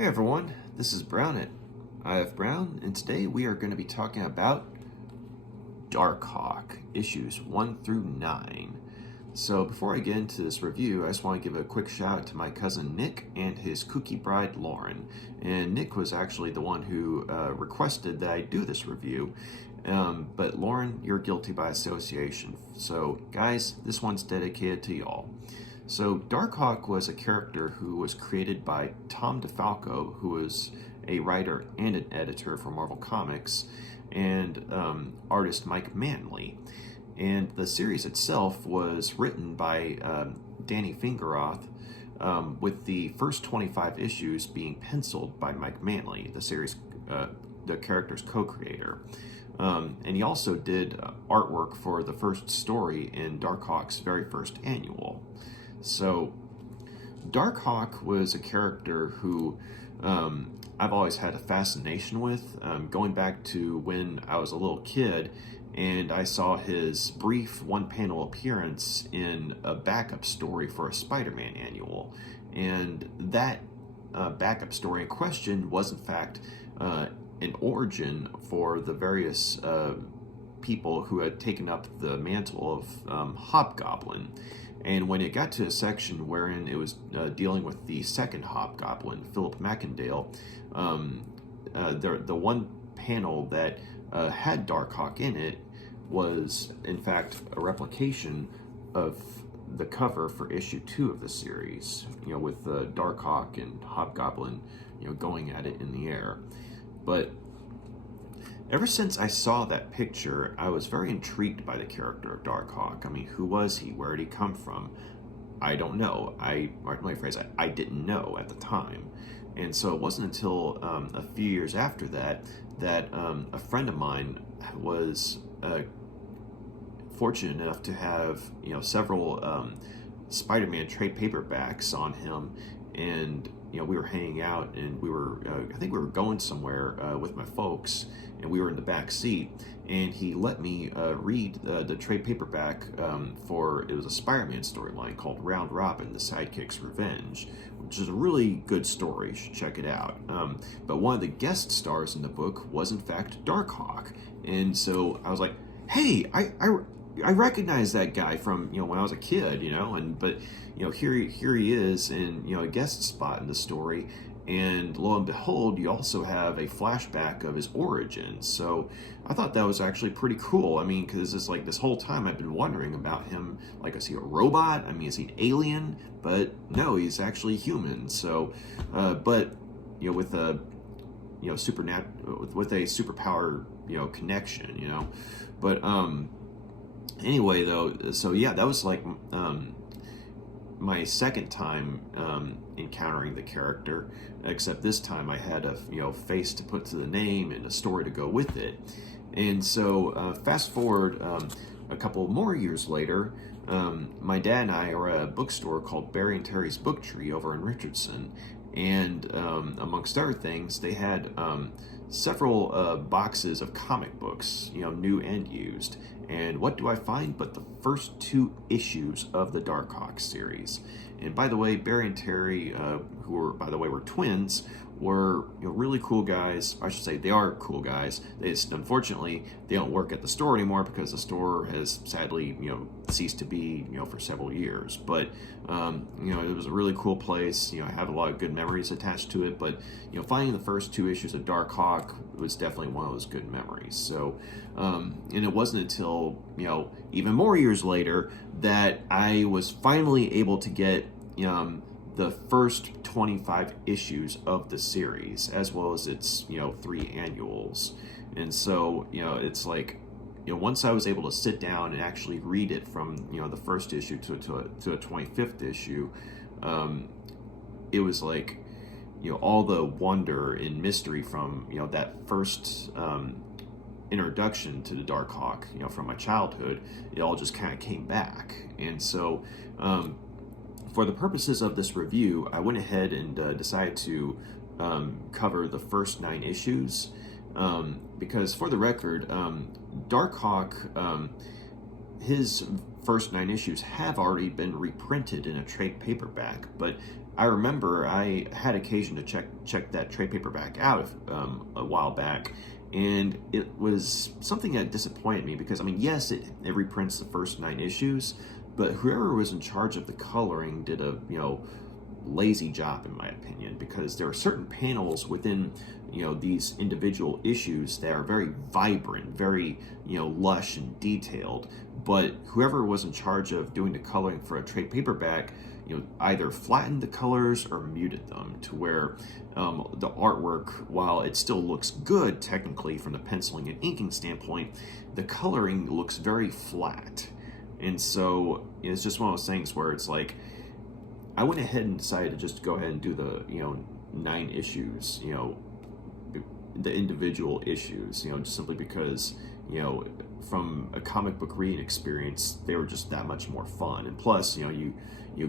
Hey everyone, this is Brown at IF Brown, and today we are going to be talking about Darkhawk, issues 1 through 9. So before I get into this review, I just want to give a quick shout out to my cousin Nick and his kooky bride Lauren. And Nick was actually the one who requested that I do this review, but Lauren, you're guilty by association. So guys, this one's dedicated to y'all. So Darkhawk was a character who was created by Tom DeFalco, who was a writer and an editor for Marvel Comics, and artist Mike Manley. And the series itself was written by Danny Fingeroth, with the first 25 issues being penciled by Mike Manley, the character's co-creator. And he also did artwork for the first story in Darkhawk's very first annual. So, Darkhawk was a character who I've always had a fascination with, going back to when I was a little kid and I saw his brief one-panel appearance in a backup story for a Spider-Man annual. And that backup story in question was, in fact, an origin for the various people who had taken up the mantle of Hobgoblin. And when it got to a section wherein it was dealing with the second Hobgoblin, Philip Mackendale, the one panel that had Darkhawk in it was, in fact, a replication of the cover for issue 2 of the series, with Darkhawk and Hobgoblin, going at it in the air. But ever since I saw that picture, I was very intrigued by the character of Darkhawk. I mean, who was he? Where did he come from? I don't know. I didn't know at the time. And so it wasn't until a few years after that a friend of mine was fortunate enough to have several Spider-Man trade paperbacks on him, and we were hanging out, and we were I think we were going somewhere with my folks, and we were in the back seat, and he let me read the trade paperback for, it was a Spider-Man storyline called Round Robin, The Sidekick's Revenge, which is a really good story. You should check it out. But one of the guest stars in the book was, in fact, Darkhawk, and so I was like, hey, I recognize that guy from when I was a kid, but here he is in a guest spot in the story, and lo and behold, you also have a flashback of his origins. So I thought that was actually pretty cool. I mean, because it's like this whole time I've been wondering about him. Like, is he a robot? I mean, is he an alien? But no, he's actually human. So, but with a with a superpower connection, but anyway, though, so yeah, that was like my second time encountering the character, except this time I had a face to put to the name and a story to go with it. And so fast forward a couple more years later, my dad and I are at a bookstore called Barry and Terry's Book Tree over in Richardson, and amongst other things, they had several boxes of comic books, new and used. And what do I find but the first 2 issues of the Darkhawk series? And by the way, Barry and Terry, who were, by the way, were twins, were really cool guys. I should say they are cool guys. They just, unfortunately, they don't work at the store anymore because the store has sadly ceased to be for several years. But it was a really cool place. I have a lot of good memories attached to it. But finding the first 2 issues of Darkhawk was definitely one of those good memories. So and it wasn't until even more years later that I was finally able to get the first 25 issues of the series, as well as its 3 annuals. And so it's like once I was able to sit down and actually read it from the first issue to a 25th issue, it was like all the wonder and mystery from that first introduction to the Darkhawk from my childhood, it all just kind of came back. And so for the purposes of this review, I went ahead and decided to cover the first 9 issues, because for the record, Darkhawk, his first 9 issues have already been reprinted in a trade paperback, but I remember I had occasion to check that trade paperback out a while back, and it was something that disappointed me because, I mean, yes, it reprints the first 9 issues, but whoever was in charge of the coloring did a, lazy job, in my opinion, because there are certain panels within, these individual issues that are very vibrant, very, lush and detailed, but whoever was in charge of doing the coloring for a trade paperback, either flattened the colors or muted them to where the artwork, while it still looks good technically from the penciling and inking standpoint, the coloring looks very flat. And so it's just one of those things where it's like, I went ahead and decided to just go ahead and do the 9 issues, the individual issues, just simply because from a comic book reading experience, they were just that much more fun. And plus, you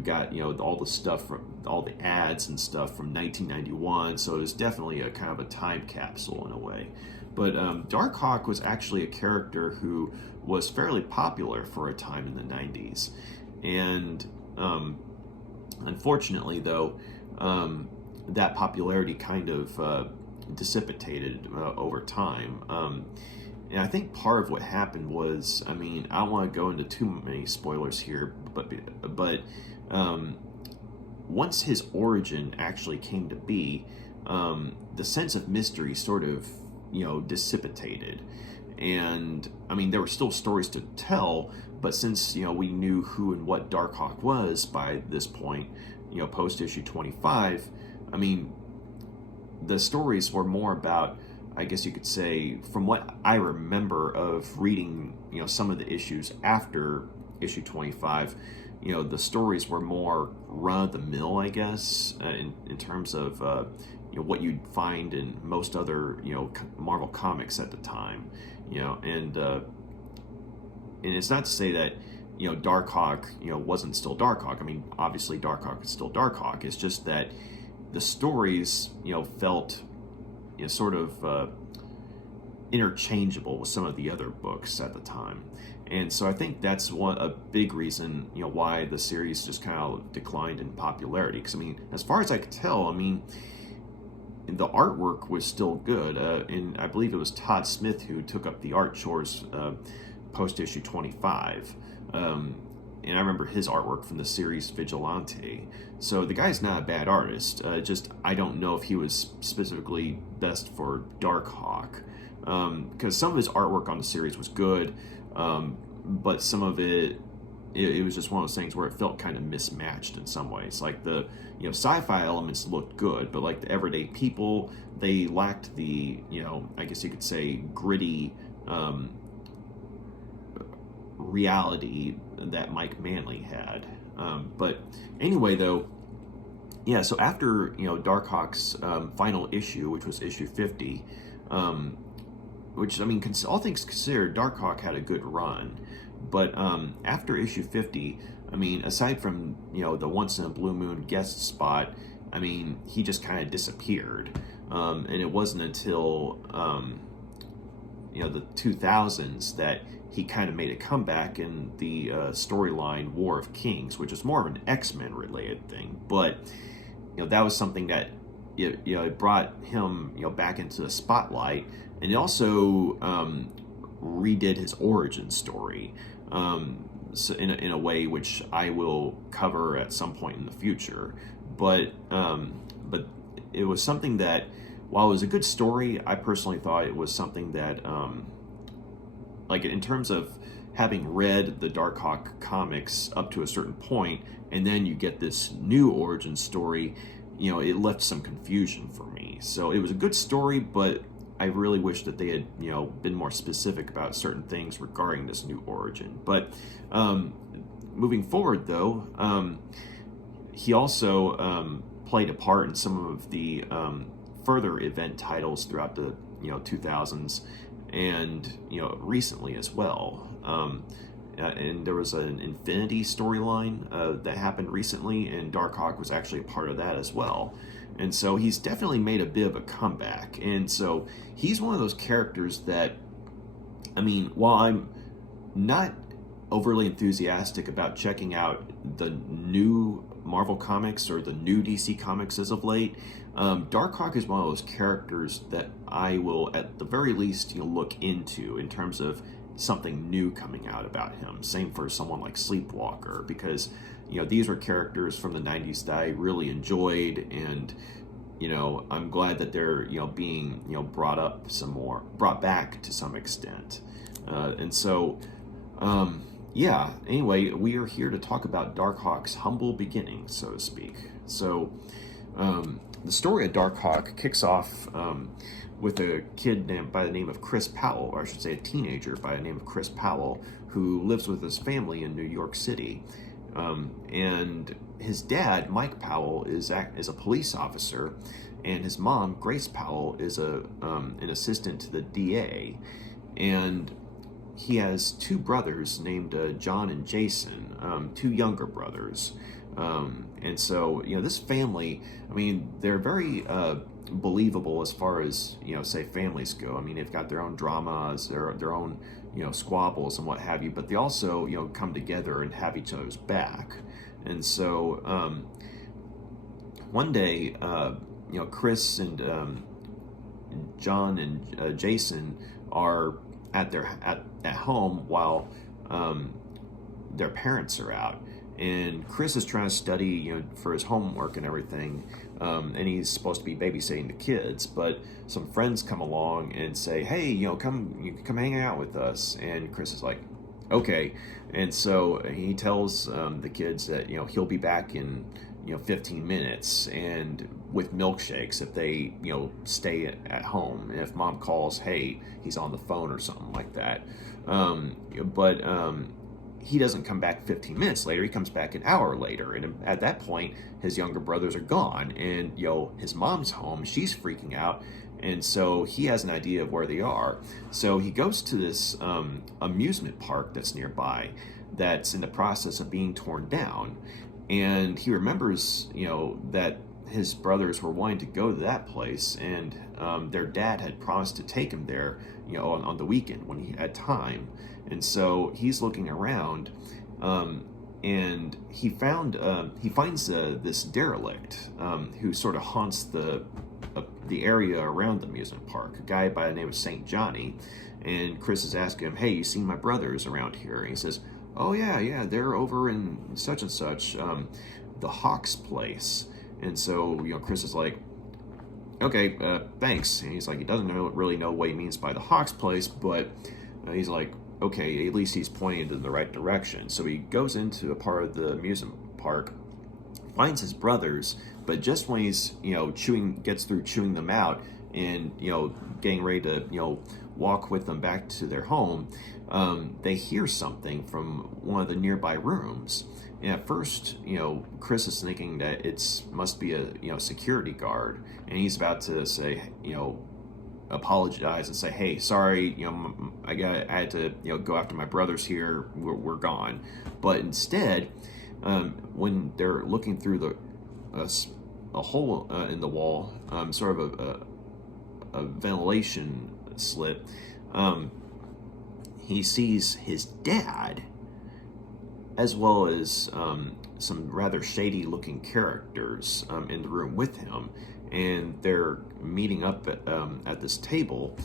got all the stuff from all the ads and stuff from 1991, so it was definitely a kind of a time capsule in a way. But Darkhawk was actually a character who was fairly popular for a time in the 90s, and unfortunately, though, that popularity kind of dissipated over time. And I think part of what happened was, I mean, I don't want to go into too many spoilers here, but once his origin actually came to be, the sense of mystery sort of, dissipated. And, I mean, there were still stories to tell, but since, we knew who and what Darkhawk was by this point, post issue 25, I mean, the stories were more about, I guess you could say, from what I remember of reading, some of the issues after issue 25, the stories were more run-of-the-mill, I guess, in terms of, what you'd find in most other, Marvel comics at the time, and it's not to say that, Darkhawk, wasn't still Darkhawk. I mean, obviously Darkhawk is still Darkhawk. It's just that the stories, felt, sort of interchangeable with some of the other books at the time. And so I think that's a big reason, why the series just kind of declined in popularity. Because, I mean, as far as I could tell, I mean, the artwork was still good. And I believe it was Todd Smith who took up the art chores post-issue 25. And I remember his artwork from the series Vigilante. So the guy's not a bad artist. Just I don't know if he was specifically best for Darkhawk. Because some of his artwork on the series was good, but some of it was just one of those things where it felt kind of mismatched in some ways. Like the sci-fi elements looked good, but like the everyday people, they lacked the I guess you could say gritty reality that Mike Manley had. But anyway, though, yeah. So after Darkhawk's final issue, which was issue 50. Which, I mean, all things considered, Darkhawk had a good run. But after issue 50, I mean, aside from, the once-in-a-blue-moon guest spot, I mean, he just kind of disappeared. And it wasn't until, the 2000s that he kind of made a comeback in the storyline War of Kings, which is more of an X-Men related thing. But, that was something that, it brought him, back into the spotlight. And it also redid his origin story so in a way which I will cover at some point in the future. But it was something that, while it was a good story, I personally thought it was something that, like in terms of having read the Darkhawk comics up to a certain point, and then you get this new origin story, it left some confusion for me. So it was a good story, but I really wish that they had, been more specific about certain things regarding this new origin. But moving forward, though, he also played a part in some of the further event titles throughout the 2000s, and recently as well. And there was an Infinity storyline that happened recently, and Darkhawk was actually a part of that as well. And so he's definitely made a bit of a comeback. And so he's one of those characters that, I mean, while I'm not overly enthusiastic about checking out the new Marvel Comics or the new DC Comics as of late, Darkhawk is one of those characters that I will, at the very least, look into in terms of something new coming out about him. Same for someone like Sleepwalker, because these were characters from the 90s that I really enjoyed, and I'm glad that they're being brought back to some extent, and so. Anyway, we are here to talk about Darkhawk's humble beginnings, so to speak. So, the story of Darkhawk kicks off with a kid by the name of Chris Powell, or I should say a teenager by the name of Chris Powell, who lives with his family in New York City. And his dad, Mike Powell, is a police officer, and his mom, Grace Powell, is an assistant to the DA. And he has two brothers named John and Jason, two younger brothers. And so, this family, they're very believable as far as, say, families go. They've got their own dramas, their own, squabbles and what have you, but they also, come together and have each other's back. And so, one day, Chris and John and Jason are at home while their parents are out, and Chris is trying to study for his homework and everything, and he's supposed to be babysitting the kids, but some friends come along and say, hey, come hang out with us, and Chris is like, okay. And so he tells the kids that he'll be back in 15 minutes, and with milkshakes if they stay at home, and if mom calls, hey, he's on the phone or something like that. But he doesn't come back 15 minutes later. He comes back an hour later, and at that point his younger brothers are gone, and his mom's home. She's freaking out, and so he has an idea of where they are. So he goes to this amusement park that's nearby, that's in the process of being torn down. And he remembers, that his brothers were wanting to go to that place, and their dad had promised to take him there, on the weekend when he had time. And so he's looking around, and he finds this derelict who sort of haunts the area around the amusement park, a guy by the name of St. Johnny. And Chris is asking him, hey, you seen my brothers around here? And he says, oh yeah, they're over in such and such, the Hawk's place. And so, Chris is like, okay, thanks. And he's like, he doesn't really know what he means by the Hawk's place, but he's like, okay, at least he's pointing in the right direction. So he goes into a part of the amusement park, finds his brothers, but just when he's, gets through chewing them out and, getting ready to, walk with them back to their home, they hear something from one of the nearby rooms. And at first, Chris is thinking that must be a security guard, and he's about to say, apologize and say, hey, sorry, I had to, go after my brothers here. We're gone. But instead, when they're looking through a hole in the wall, sort of a ventilation slit, he sees his dad, as well as some rather shady looking characters in the room with him, and they're meeting up at this table.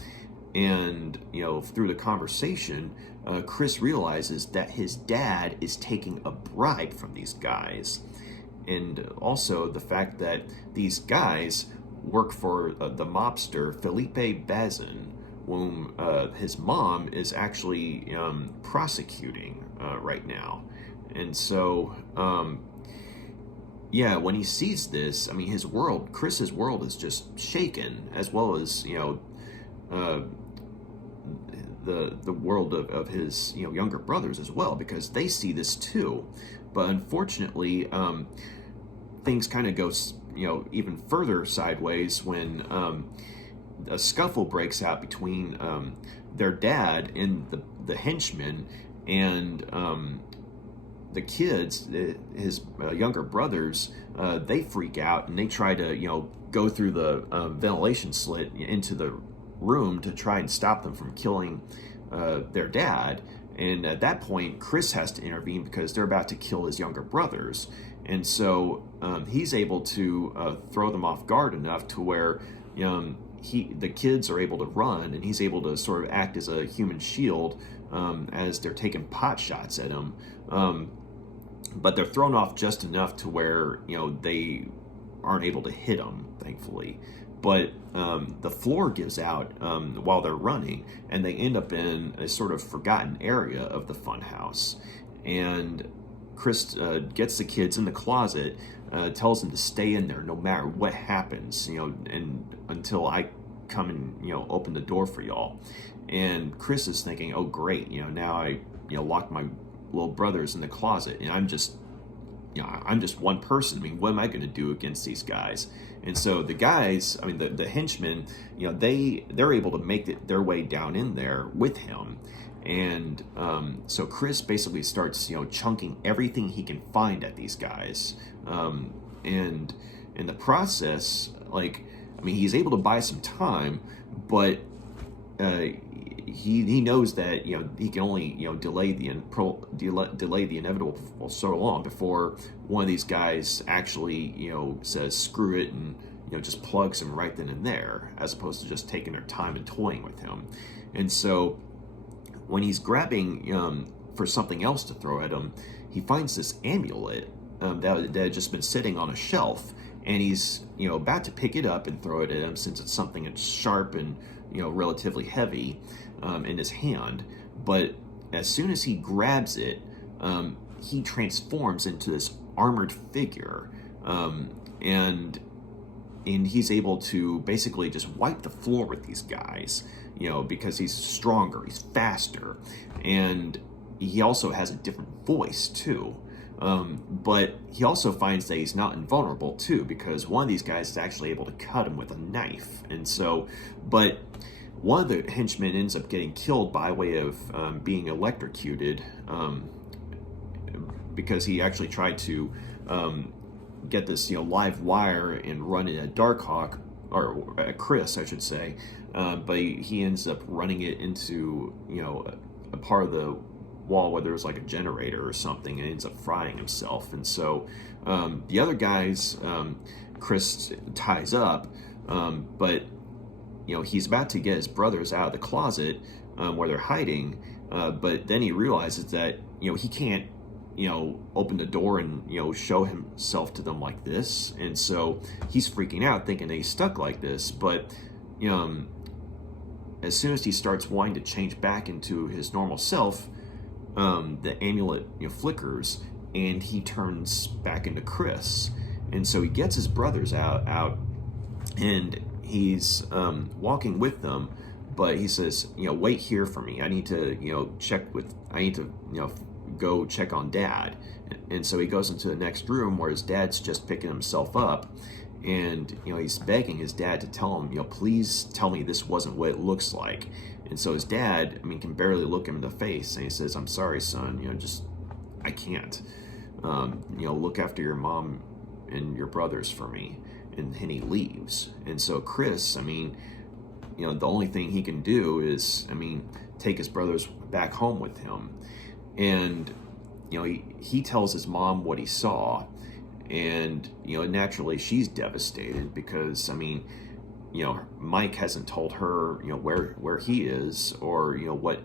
And through the conversation, Chris realizes that his dad is taking a bribe from these guys, and also the fact that these guys work for the mobster Felipe Bazin, whom his mom is actually prosecuting right now. And so, when he sees this, Chris's world is just shaken, as well as, the world of his, younger brothers as well, because they see this too. But unfortunately, things kind of go, even further sideways when a scuffle breaks out between their dad and the henchmen, and the kids, his younger brothers, they freak out and they try to go through the ventilation slit into the room to try and stop them from killing their dad. And at that point, Chris has to intervene because they're about to kill his younger brothers. And so he's able to throw them off guard enough to where the kids are able to run, and he's able to sort of act as a human shield as they're taking pot shots at him. But they're thrown off just enough to where they aren't able to hit him, thankfully. But the floor gives out while they're running, and they end up in a sort of forgotten area of the funhouse. And Chris gets the kids in the closet, tells them to stay in there no matter what happens, and until I come and open the door for y'all. And Chris is thinking, oh great, now I locked my little brothers in the closet, and I'm just one person. I mean, what am I going to do against these guys? And so the guys, I mean, the henchmen, they're able to make their way down in there with him. And so Chris basically starts, chunking everything he can find at these guys. And in the process, he's able to buy some time, but he knows that he can only delay the inevitable so long before one of these guys actually says screw it and just plugs him right then and there, as opposed to just taking their time and toying with him. And so when he's grabbing for something else to throw at him, he finds this amulet that had just been sitting on a shelf, and he's about to pick it up and throw it at him, since it's something that's sharp and relatively heavy in his hand. But as soon as he grabs it, he transforms into this armored figure, and he's able to basically just wipe the floor with these guys, because he's stronger, he's faster, and he also has a different voice too. But he also finds that he's not invulnerable too, because one of these guys is actually able to cut him with a knife. And so, but one of the henchmen ends up getting killed by way of being electrocuted, because he actually tried to get this live wire and run it at Darkhawk, or at Chris, I should say, but he ends up running it into a part of the wall where there's like a generator or something, and ends up frying himself. And so the other guys, Chris ties up, but he's about to get his brothers out of the closet where they're hiding, but then he realizes that he can't open the door and show himself to them like this. And so he's freaking out, thinking that he's stuck like this. But as soon as he starts wanting to change back into his normal self, the amulet flickers, and he turns back into Chris. And so he gets his brothers out, and he's walking with them, but he says, wait here for me. I need to go check on Dad. And so he goes into the next room where his dad's just picking himself up, and he's begging his dad to tell him, please tell me this wasn't what it looks like. And so his dad, can barely look him in the face, and he says, I'm sorry, son, I can't. Look after your mom and your brothers for me. And he leaves. And so Chris, the only thing he can do is, take his brothers back home with him. And, he tells his mom what he saw, and, naturally she's devastated because, Mike hasn't told her, where he is, or, what,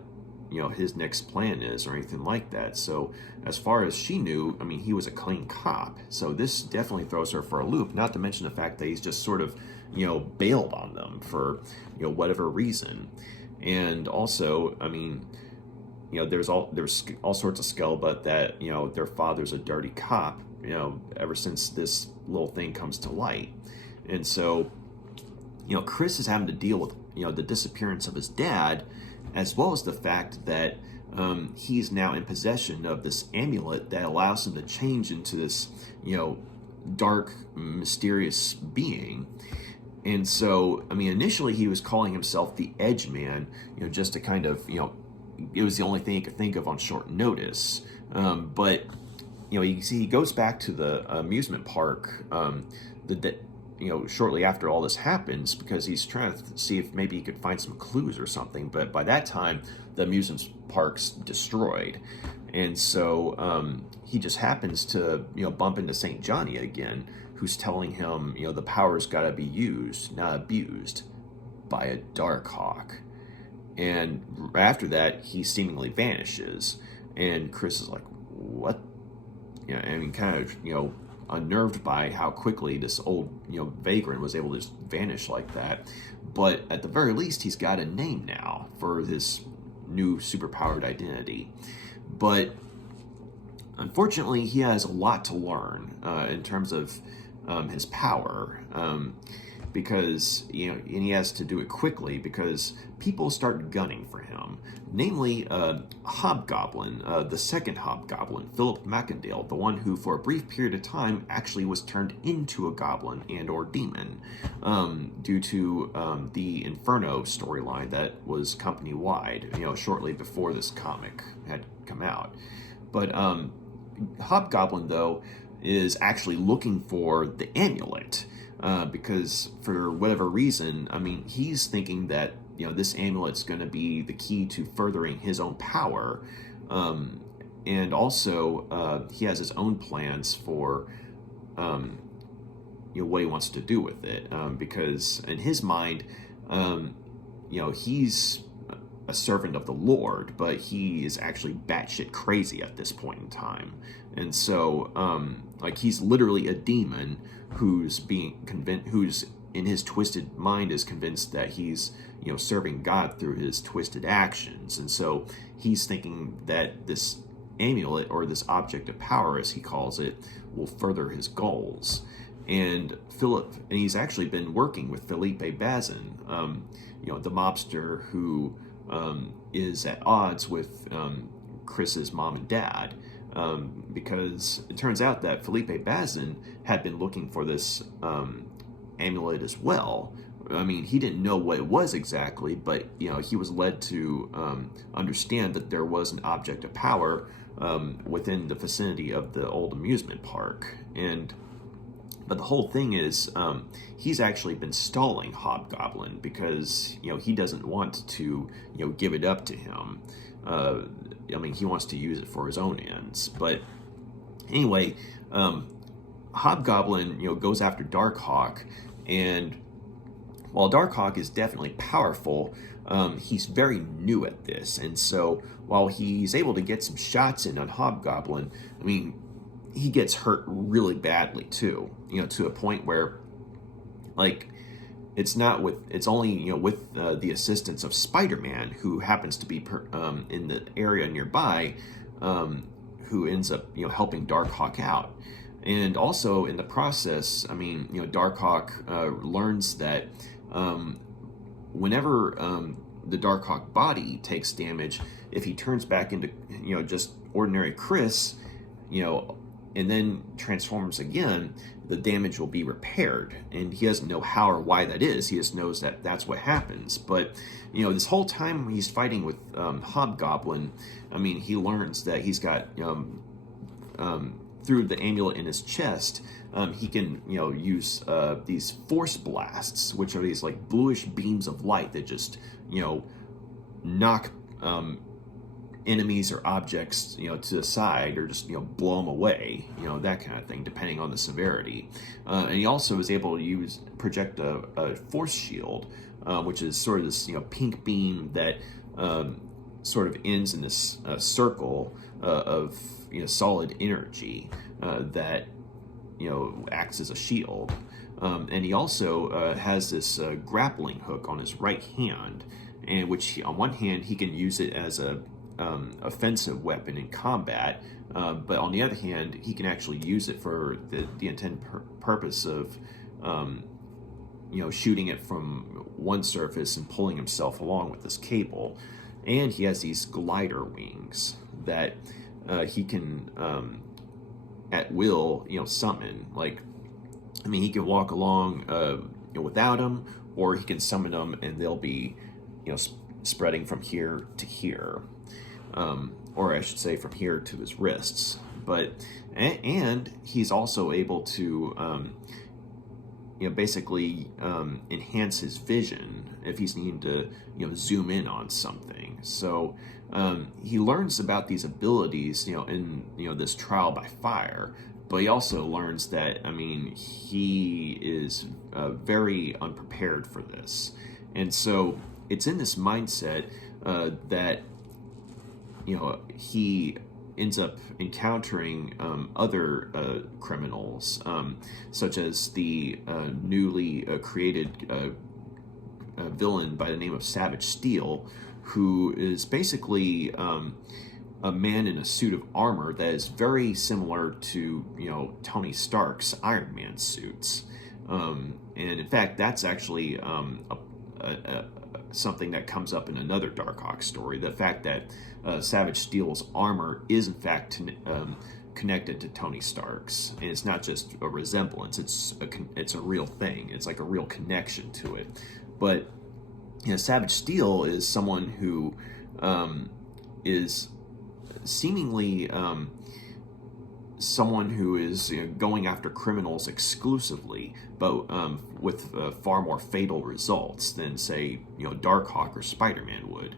his next plan is, or anything like that. So as far as she knew, he was a clean cop. So this definitely throws her for a loop, not to mention the fact that he's just sort of, bailed on them for, whatever reason. And also, there's all sorts of scuttlebutt that, their father's a dirty cop, ever since this little thing comes to light. And so, Chris is having to deal with, the disappearance of his dad, as well as the fact that he's now in possession of this amulet that allows him to change into this, dark, mysterious being. And so, initially he was calling himself the Edge Man, just to kind of, it was the only thing he could think of on short notice. But, you see, he goes back to the amusement park, shortly after all this happens, because he's trying to see if maybe he could find some clues or something. But by that time, the amusement park's destroyed. And so he just happens to, bump into St. Johnny again, who's telling him, the power's got to be used, not abused, by a Darkhawk. And after that, he seemingly vanishes. And Chris is like, what? Kind of, unnerved by how quickly this old, vagrant was able to just vanish like that. But at the very least, he's got a name now for this new superpowered identity. But unfortunately, he has a lot to learn in terms of his power. Because, and he has to do it quickly because people start gunning for him. Namely, Hobgoblin, the second Hobgoblin, Philip Macandale, the one who for a brief period of time actually was turned into a goblin and or demon due to the Inferno storyline that was company-wide, shortly before this comic had come out. But Hobgoblin, though, is actually looking for the amulet. Because for whatever reason, he's thinking that, this amulet's going to be the key to furthering his own power. And also, he has his own plans for, what he wants to do with it. Because in his mind, he's a servant of the Lord, but he is actually batshit crazy at this point in time. And so, he's literally a demon who's in his twisted mind is convinced that he's, serving God through his twisted actions. And so he's thinking that this amulet, or this object of power, as he calls it, will further his goals. And he's actually been working with Felipe Bazin, the mobster who is at odds with Chris's mom and dad. Because it turns out that Felipe Bazin had been looking for this amulet as well. He didn't know what it was exactly, but he was led to understand that there was an object of power within the vicinity of the old amusement park. But the whole thing is, he's actually been stalling Hobgoblin because he doesn't want to give it up to him. He wants to use it for his own ends. But anyway, Hobgoblin, goes after Darkhawk, and while Darkhawk is definitely powerful, he's very new at this. And so while he's able to get some shots in on Hobgoblin, he gets hurt really badly too, to a point where, it's only, with the assistance of Spider-Man, who happens to be in the area nearby, who ends up, helping Darkhawk out. And also in the process, Darkhawk learns that whenever the Darkhawk body takes damage, if he turns back into, just ordinary Chris, and then transforms again, the damage will be repaired. And he doesn't know how or why that is. He just knows that that's what happens. But, this whole time he's fighting with Hobgoblin, he learns that he's got, through the amulet in his chest, he can, use these force blasts, which are these bluish beams of light that just, knock enemies or objects, to the side, or just, blow them away, that kind of thing, depending on the severity. And he also is able to project a force shield, which is sort of this, pink beam that sort of ends in this circle of, solid energy that, acts as a shield. And he also has this grappling hook on his right hand, and which on one hand he can use it as a offensive weapon in combat, but on the other hand he can actually use it for the intended purpose of shooting it from one surface and pulling himself along with this cable. And he has these glider wings that he can at will summon. He can walk along without them, or he can summon them and they'll be spreading from here to here. Or I should say from here to his wrists. But and he's also able to basically enhance his vision if he's needing to, zoom in on something. So he learns about these abilities, in, this trial by fire, but he also learns that, he is very unprepared for this. And so it's in this mindset that, he ends up encountering other criminals, such as the newly created villain by the name of Savage Steel, who is basically a man in a suit of armor that is very similar to Tony Stark's Iron Man suits, and in fact that's actually something that comes up in another Darkhawk story. The fact that Savage Steel's armor is in fact connected to Tony Stark's, and it's not just a resemblance; it's a real thing. It's like a real connection to it. But Savage Steel is someone who is seemingly someone who is going after criminals exclusively, but with far more fatal results than, say, Darkhawk or Spider-Man would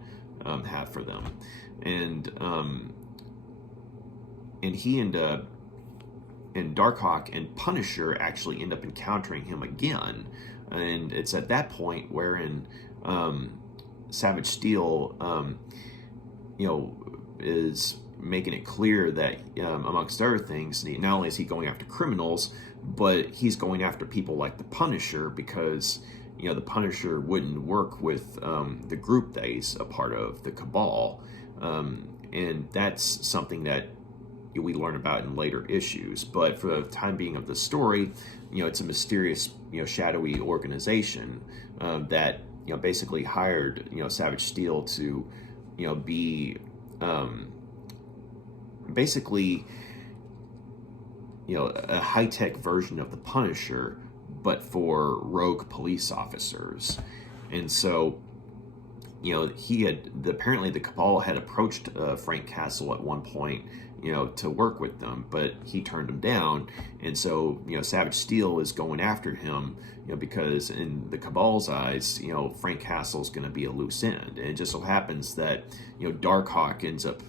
have for them. And he and Darkhawk and Punisher actually end up encountering him again, and it's at that point wherein Savage Steel, is making it clear that, amongst other things, not only is he going after criminals, but he's going after people like the Punisher, because the Punisher wouldn't work with the group that he's a part of, the Cabal, and that's something that we learn about in later issues. But for the time being of the story, it's a mysterious, shadowy organization that basically hired Savage Steel to be basically a high-tech version of the Punisher, but for rogue police officers. And so apparently the Cabal had approached Frank Castle at one point to work with them, but he turned him down. And so Savage Steel is going after him because in the Cabal's eyes Frank Castle's going to be a loose end. And it just so happens that Darkhawk ends up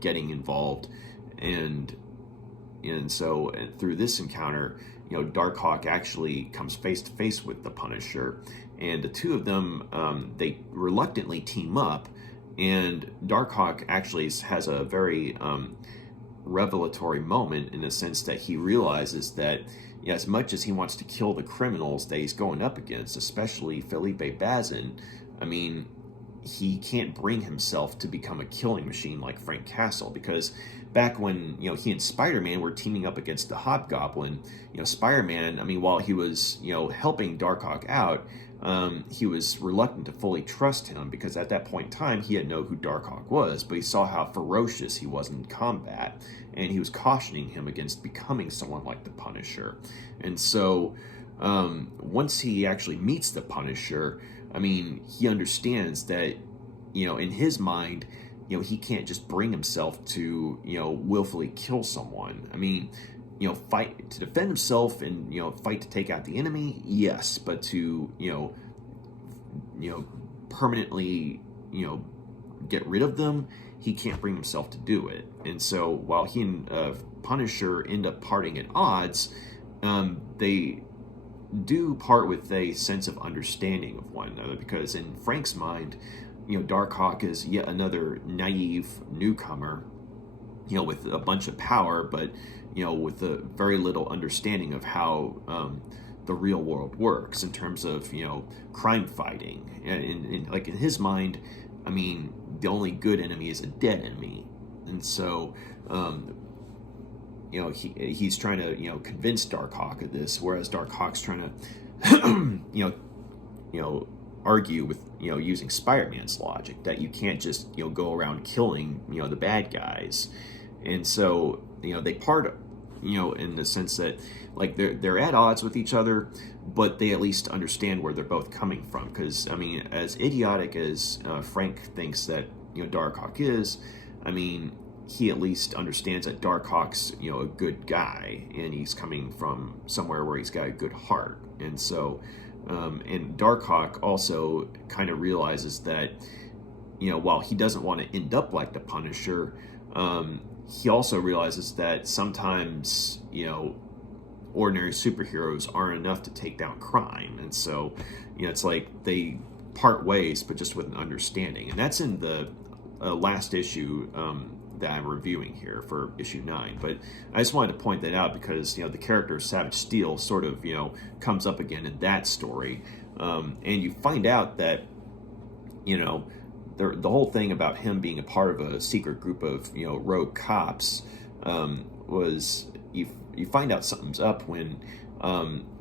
getting involved, and so through this encounter Darkhawk actually comes face to face with the Punisher, and the two of them they reluctantly team up, and Darkhawk actually has a very revelatory moment, in the sense that he realizes that as much as he wants to kill the criminals that he's going up against, especially Felipe Bazin, he can't bring himself to become a killing machine like Frank Castle, because back when he and Spider-Man were teaming up against the Hobgoblin, Spider-Man, while he was helping Darkhawk out, he was reluctant to fully trust him, because at that point in time he had known who Darkhawk was, but he saw how ferocious he was in combat, and he was cautioning him against becoming someone like the Punisher. And so once he actually meets the Punisher, he understands that, in his mind, he can't just bring himself to, willfully kill someone. Fight to defend himself and, fight to take out the enemy, yes, but to, permanently, get rid of them, he can't bring himself to do it. And so while he and Punisher end up parting at odds, they do part with a sense of understanding of one another, because in Frank's mind, Darkhawk is yet another naive newcomer, with a bunch of power, but with a very little understanding of how the real world works in terms of crime fighting. And like in his mind, the only good enemy is a dead enemy, and so he's trying to convince Darkhawk of this, whereas Darkhawk's trying to argue with using Spider-Man's logic that you can't just go around killing the bad guys. And so they part in the sense that like they're at odds with each other, but they at least understand where they're both coming from. Because as idiotic as Frank thinks that Darkhawk is, he at least understands that Darkhawk's, a good guy, and he's coming from somewhere where he's got a good heart. And so, and Darkhawk also kind of realizes that, while he doesn't want to end up like the Punisher, he also realizes that sometimes, ordinary superheroes aren't enough to take down crime. And so, it's like they part ways, but just with an understanding. And that's in the last issue that I'm reviewing here for issue 9. But I just wanted to point that out because, the character of Savage Steel sort of, comes up again in that story. And you find out that, the whole thing about him being a part of a secret group of, rogue cops was, you find out something's up when,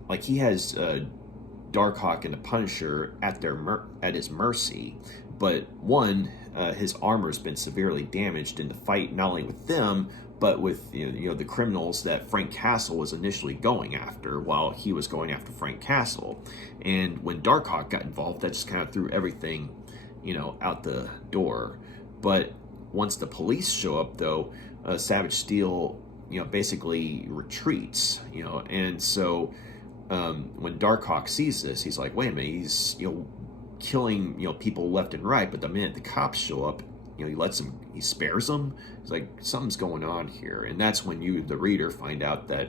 like, he has Darkhawk and the Punisher at his mercy, but one, his armor's been severely damaged in the fight, not only with them, but with the criminals that Frank Castle was initially going after while he was going after Frank Castle. And when Darkhawk got involved, that just kind of threw everything, out the door. But once the police show up, though, Savage Steel, basically retreats, and so when Darkhawk sees this, he's like, wait a minute, he's, killing, people left and right, but the minute the cops show up, he spares them. He's like, something's going on here. And that's when you, the reader, find out that,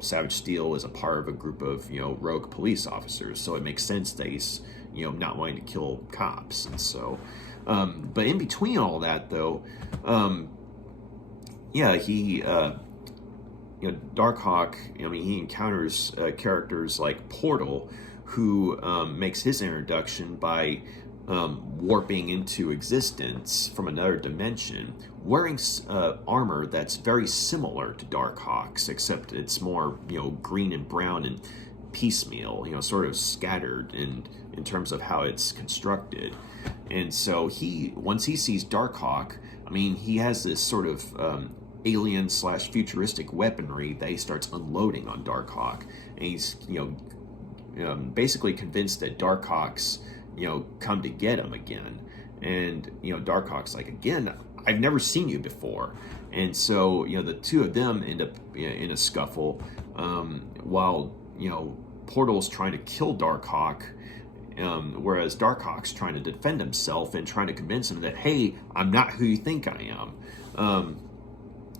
Savage Steel is a part of a group of, rogue police officers. So it makes sense that he's, not wanting to kill cops. And so, but in between all that, though, he, Darkhawk, he encounters characters like Portal, who makes his introduction by warping into existence from another dimension, wearing armor that's very similar to Darkhawk's, except it's more, green and brown and piecemeal, sort of scattered in terms of how it's constructed. And so once he sees Darkhawk, he has this sort of alien/futuristic weaponry that he starts unloading on Darkhawk, and he's basically convinced that Darkhawk's come to get him again. And Darkhawk's like, again, I've never seen you before. And so the two of them end up in a scuffle, while Portal's trying to kill Darkhawk, whereas Darkhawk's trying to defend himself and trying to convince him that, hey, I'm not who you think I am.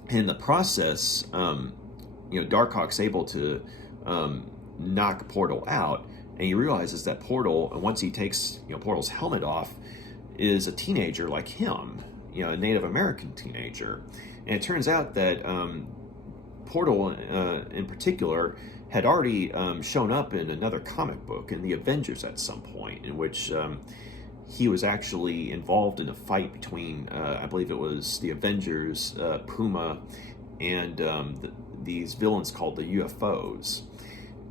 In the process, Darkhawk's able to knock Portal out, and he realizes that Portal, once he takes Portal's helmet off, is a teenager like him, a Native American teenager. And it turns out that Portal, in particular, had already shown up in another comic book, in the Avengers at some point, in which he was actually involved in a fight between, I believe it was the Avengers, Puma, and these villains called the UFOs.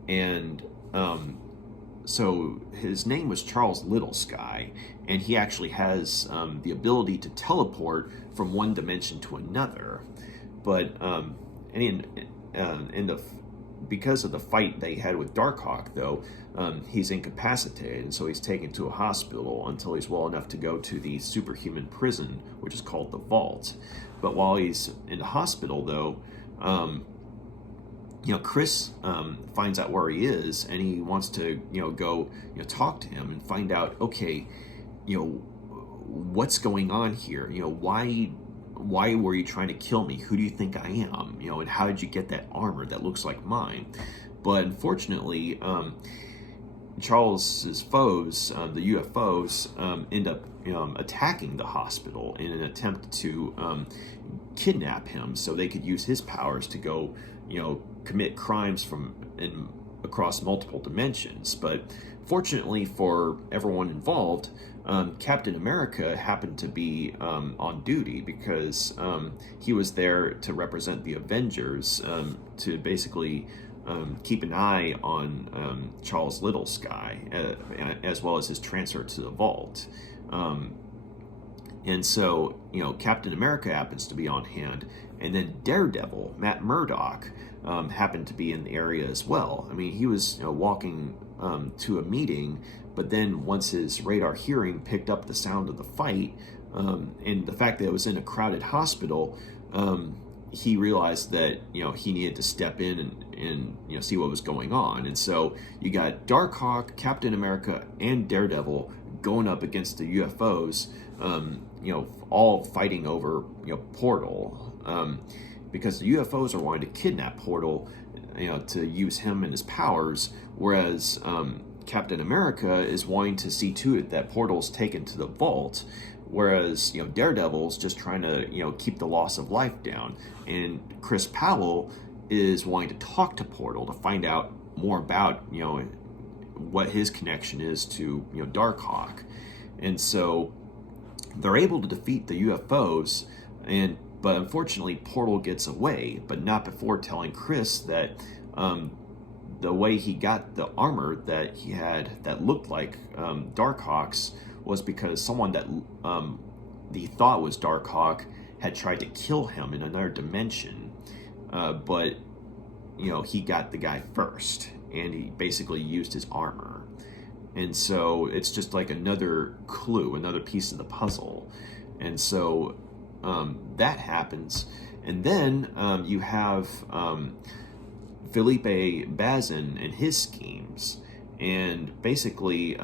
And so his name was Charles Littlesky, and he actually has the ability to teleport from one dimension to another. But because of the fight they had with Darkhawk, though, he's incapacitated, and so he's taken to a hospital until he's well enough to go to the superhuman prison, which is called the Vault. But while he's in the hospital, though, Chris finds out where he is, and he wants to, go, talk to him and find out, okay, what's going on here? Why were you trying to kill me? Who do you think I am? And how did you get that armor that looks like mine? But unfortunately, Charles's foes, the UFOs, end up attacking the hospital in an attempt to kidnap him so they could use his powers to go, commit crimes across multiple dimensions. But fortunately for everyone involved, Captain America happened to be on duty because he was there to represent the Avengers, to basically keep an eye on Charles Littlesky, as well as his transfer to the Vault. And so, Captain America happens to be on hand, and then Daredevil, Matt Murdock, happened to be in the area as well. He was walking to a meeting, but then once his radar hearing picked up the sound of the fight, And the fact that it was in a crowded hospital, he realized that he needed to step in and see what was going on. And so you got Darkhawk, Captain America, and Daredevil going up against the UFOs, all fighting over Portal, because the UFOs are wanting to kidnap Portal, to use him and his powers, whereas Captain America is wanting to see to it that Portal's taken to the vault. Whereas, Daredevil's just trying to, keep the loss of life down. And Chris Powell is wanting to talk to Portal to find out more about, what his connection is to, Darkhawk. And so they're able to defeat the UFOs, but unfortunately Portal gets away, but not before telling Chris that the way he got the armor that he had that looked like Darkhawk's was because someone that he thought was Darkhawk had tried to kill him in another dimension, but he got the guy first, and he basically used his armor. And so it's just like another clue, another piece of the puzzle. And so that happens, and then you have Felipe Bazin and his schemes. And basically,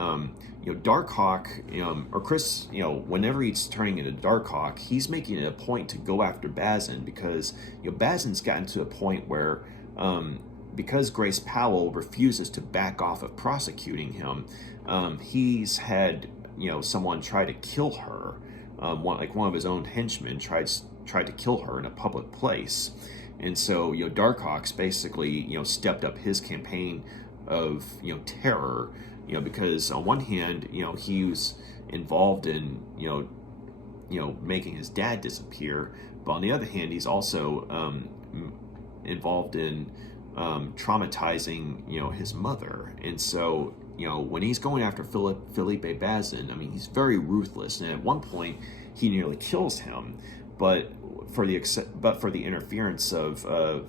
Darkhawk, or Chris, whenever he's turning into Darkhawk, he's making it a point to go after Bazin because, Bazin's gotten to a point where, because Grace Powell refuses to back off of prosecuting him, he's had, someone try to kill her. One of his own henchmen tried to kill her in a public place. And so, Darkhawk's basically, stepped up his campaign of terror, because on one hand he was involved in making his dad disappear, but on the other hand he's also involved in traumatizing his mother. And so when he's going after Felipe Bazin, I mean, he's very ruthless, and at one point he nearly kills him, but for the interference of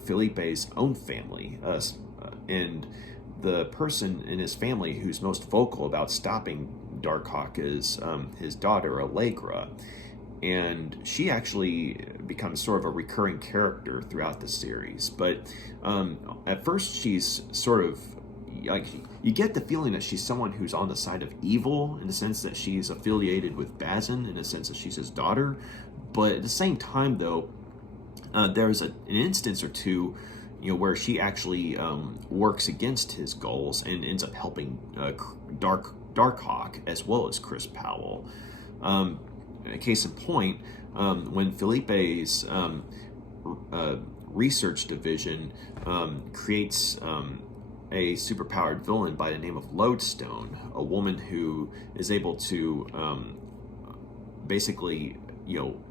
Felipe's own family, and the person in his family who's most vocal about stopping Darkhawk is his daughter, Allegra. And she actually becomes sort of a recurring character throughout the series. But at first she's sort of, like, you get the feeling that she's someone who's on the side of evil, in the sense that she's affiliated with Bazin, in the sense that she's his daughter. But at the same time, though, there's an instance or two where she actually works against his goals and ends up helping Darkhawk as well as Chris Powell. Case in point, when Felipe's research division creates a superpowered villain by the name of Lodestone, a woman who is able to basically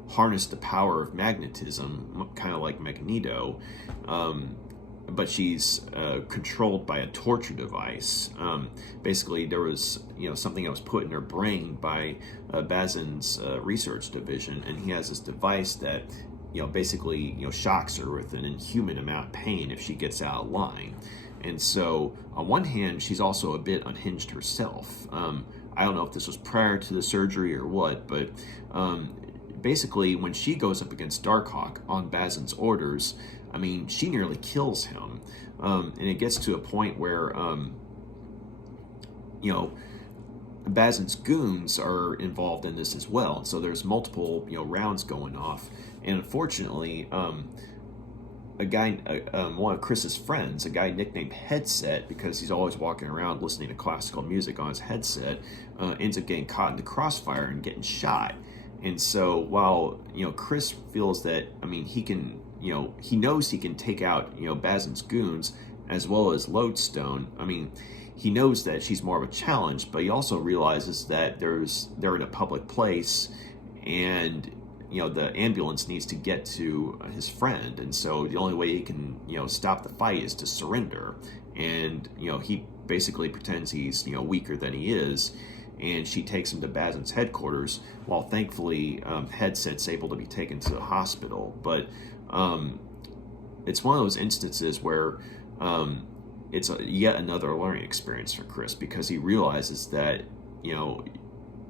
harness the power of magnetism, kind of like Magneto, but she's controlled by a torture device. Basically, there was something that was put in her brain by Bazin's research division, and he has this device that basically shocks her with an inhuman amount of pain if she gets out of line. And so, on one hand, she's also a bit unhinged herself. I don't know if this was prior to the surgery or what, but basically, when she goes up against Darkhawk on Bazin's orders, I mean, she nearly kills him. And it gets to a point where, Bazin's goons are involved in this as well. And so there's multiple, rounds going off. And unfortunately, a guy, one of Chris's friends, a guy nicknamed Headset, because he's always walking around listening to classical music on his headset, ends up getting caught in the crossfire and getting shot. And so while, Chris feels that, I mean, he can, he knows he can take out, Bazin's goons as well as Lodestone. I mean, he knows that she's more of a challenge, but he also realizes that they're in a public place, and the ambulance needs to get to his friend, and so the only way he can stop the fight is to surrender. And he basically pretends he's weaker than he is, and she takes him to Bazin's headquarters, while thankfully Headset's able to be taken to the hospital. But it's one of those instances where it's yet another learning experience for Chris, because he realizes that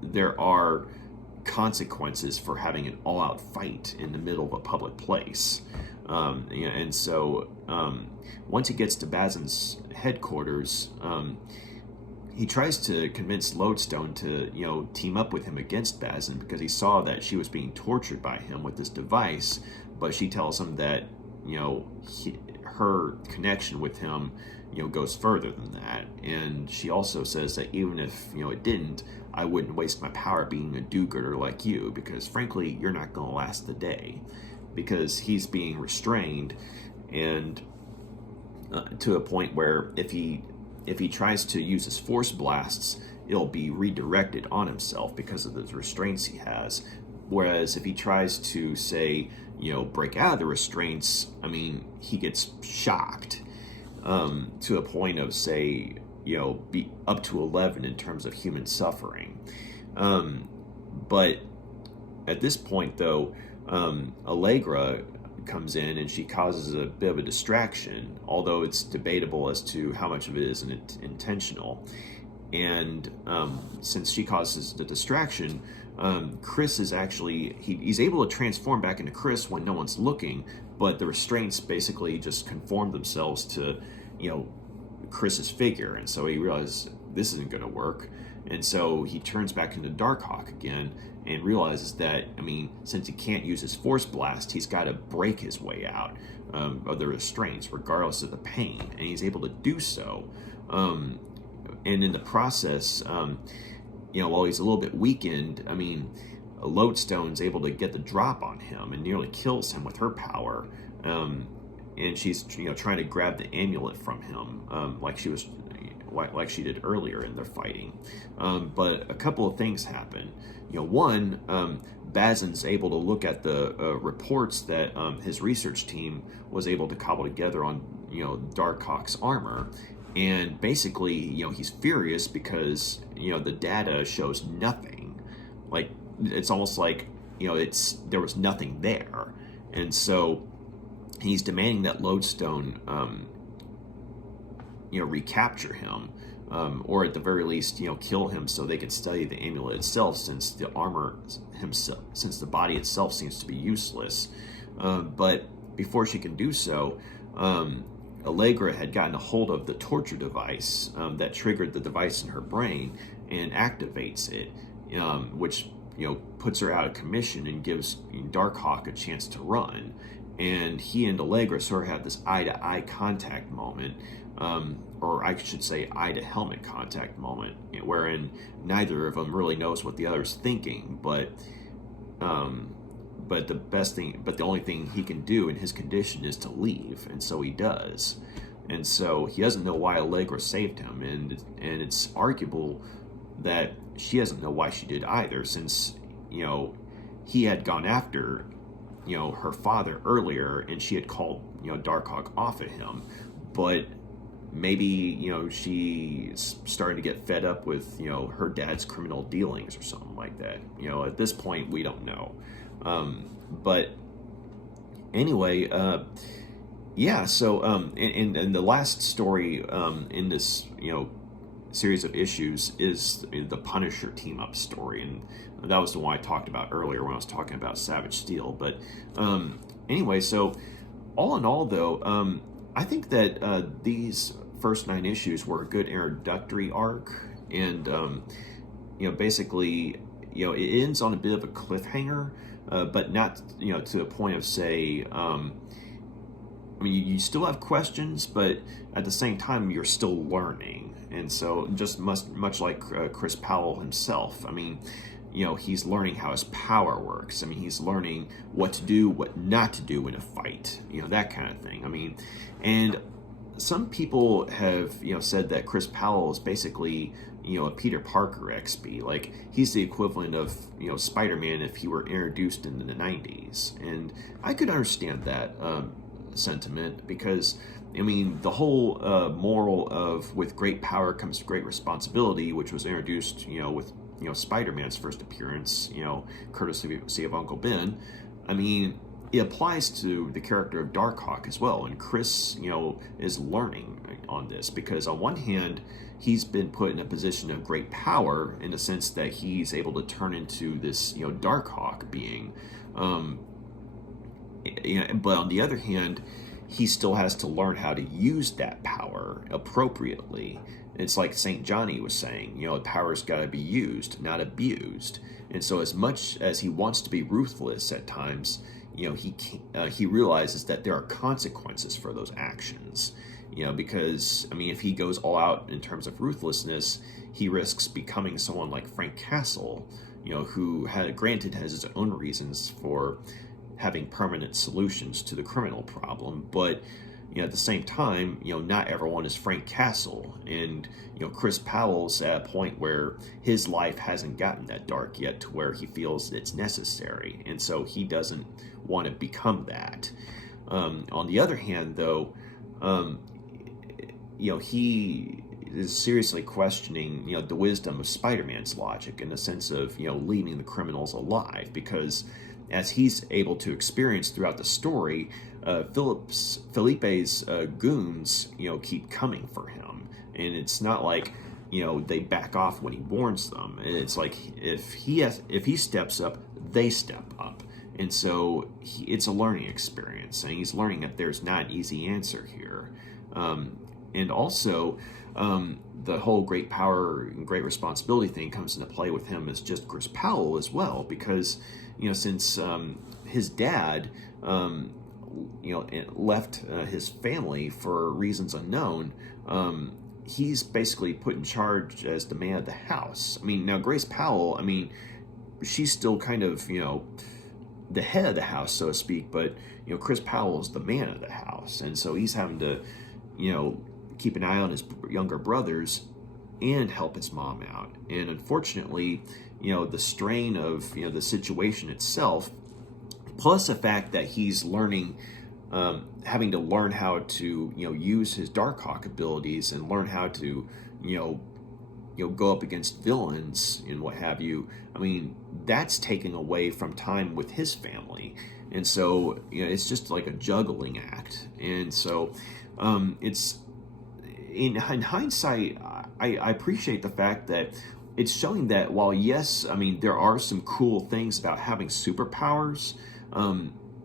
there are consequences for having an all-out fight in the middle of a public place. And so once he gets to Bazin's headquarters, he tries to convince Lodestone to, team up with him against Bazin because he saw that she was being tortured by him with this device. But she tells him that, her connection with him, goes further than that. And she also says that even if, it didn't, I wouldn't waste my power being a do-gooder like you, because frankly, you're not going to last the day. Because he's being restrained, and to a point where if he tries to use his force blasts, it'll be redirected on himself because of the restraints he has. Whereas if he tries to, say, break out of the restraints, he gets shocked to a point of, say, be up to 11 in terms of human suffering. But at this point, though, Allegra comes in and she causes a bit of a distraction, although it's debatable as to how much of it is intentional. And since she causes the distraction, Chris is actually, he's able to transform back into Chris when no one's looking, but the restraints basically just conform themselves to, Chris's figure. And so he realizes this isn't going to work. And so he turns back into Darkhawk again and realizes that, since he can't use his force blast, he's got to break his way out of the restraints, regardless of the pain. And he's able to do so. And in the process, while he's a little bit weakened, Lodestone's able to get the drop on him and nearly kills him with her power. And she's, trying to grab the amulet from him, like she did earlier in their fighting. But a couple of things happen. One, Bazin's able to look at the reports that his research team was able to cobble together on, Darkhawk's armor. And basically, he's furious because, the data shows nothing. Like, it's almost like, there was nothing there. And so he's demanding that Lodestone, recapture him, or at the very least, kill him so they can study the amulet itself, since the armor since the body itself seems to be useless. But before she can do so, Allegra had gotten a hold of the torture device that triggered the device in her brain and activates it, which puts her out of commission and gives Darkhawk a chance to run. And he and Allegra sort of have this eye-to-eye contact moment, or I should say eye-to-helmet contact moment, wherein neither of them really knows what the other's thinking, but the only thing he can do in his condition is to leave, and so he does. And so he doesn't know why Allegra saved him, and it's arguable that she doesn't know why she did either, since he had gone after her father earlier, and she had called Darkhawk off at him. But maybe she's starting to get fed up with her dad's criminal dealings or something like that. At this point we don't know. But anyway, so and the last story in this series of issues is the Punisher team up story, and that was the one I talked about earlier when I was talking about Savage Steel. But anyway, so all in all, though, I think that these first 9 issues were a good introductory arc, and basically, it ends on a bit of a cliffhanger, but not to a point of, say, you still have questions, but at the same time you're still learning. And so just much like Chris Powell himself, he's learning how his power works. He's learning what to do, what not to do in a fight, that kind of thing. And some people have, said that Chris Powell is basically, a Peter Parker XP. Like, he's the equivalent of, Spider-Man if he were introduced in the 90s. And I could understand that sentiment, because the whole moral of with great power comes great responsibility, which was introduced with Spider-Man's first appearance, courtesy of Uncle Ben. It applies to the character of Darkhawk as well, and Chris is learning on this, because on one hand he's been put in a position of great power in the sense that he's able to turn into this, Darkhawk being. But on the other hand, he still has to learn how to use that power appropriately. It's like St. Johnny was saying, power's got to be used, not abused. And so as much as he wants to be ruthless at times, he realizes that there are consequences for those actions. Because, if he goes all out in terms of ruthlessness, he risks becoming someone like Frank Castle, who granted has his own reasons for having permanent solutions to the criminal problem, but at the same time, not everyone is Frank Castle, and Chris Powell's at a point where his life hasn't gotten that dark yet to where he feels it's necessary, and so he doesn't want to become that. On the other hand, though, he is seriously questioning, the wisdom of Spider-Man's logic in the sense of, leaving the criminals alive, because as he's able to experience throughout the story, Felipe's goons, keep coming for him, and it's not like, they back off when he warns them. It's like if he steps up, they step up, and so it's a learning experience, and he's learning that there's not an easy answer here, and also. The whole great power and great responsibility thing comes into play with him as just Chris Powell as well, because since his dad left his family for reasons unknown, he's basically put in charge as the man of the house. Now Grace Powell, she's still kind of the head of the house, so to speak, but Chris Powell is the man of the house, and so he's having to keep an eye on his younger brothers and help his mom out. And unfortunately, the strain of the situation itself, plus the fact that he's learning, having to learn how to use his Darkhawk abilities and learn how to go up against villains and what have you. That's taking away from time with his family, and so it's just like a juggling act. And so it's. In hindsight, I appreciate the fact that it's showing that while, yes, there are some cool things about having superpowers,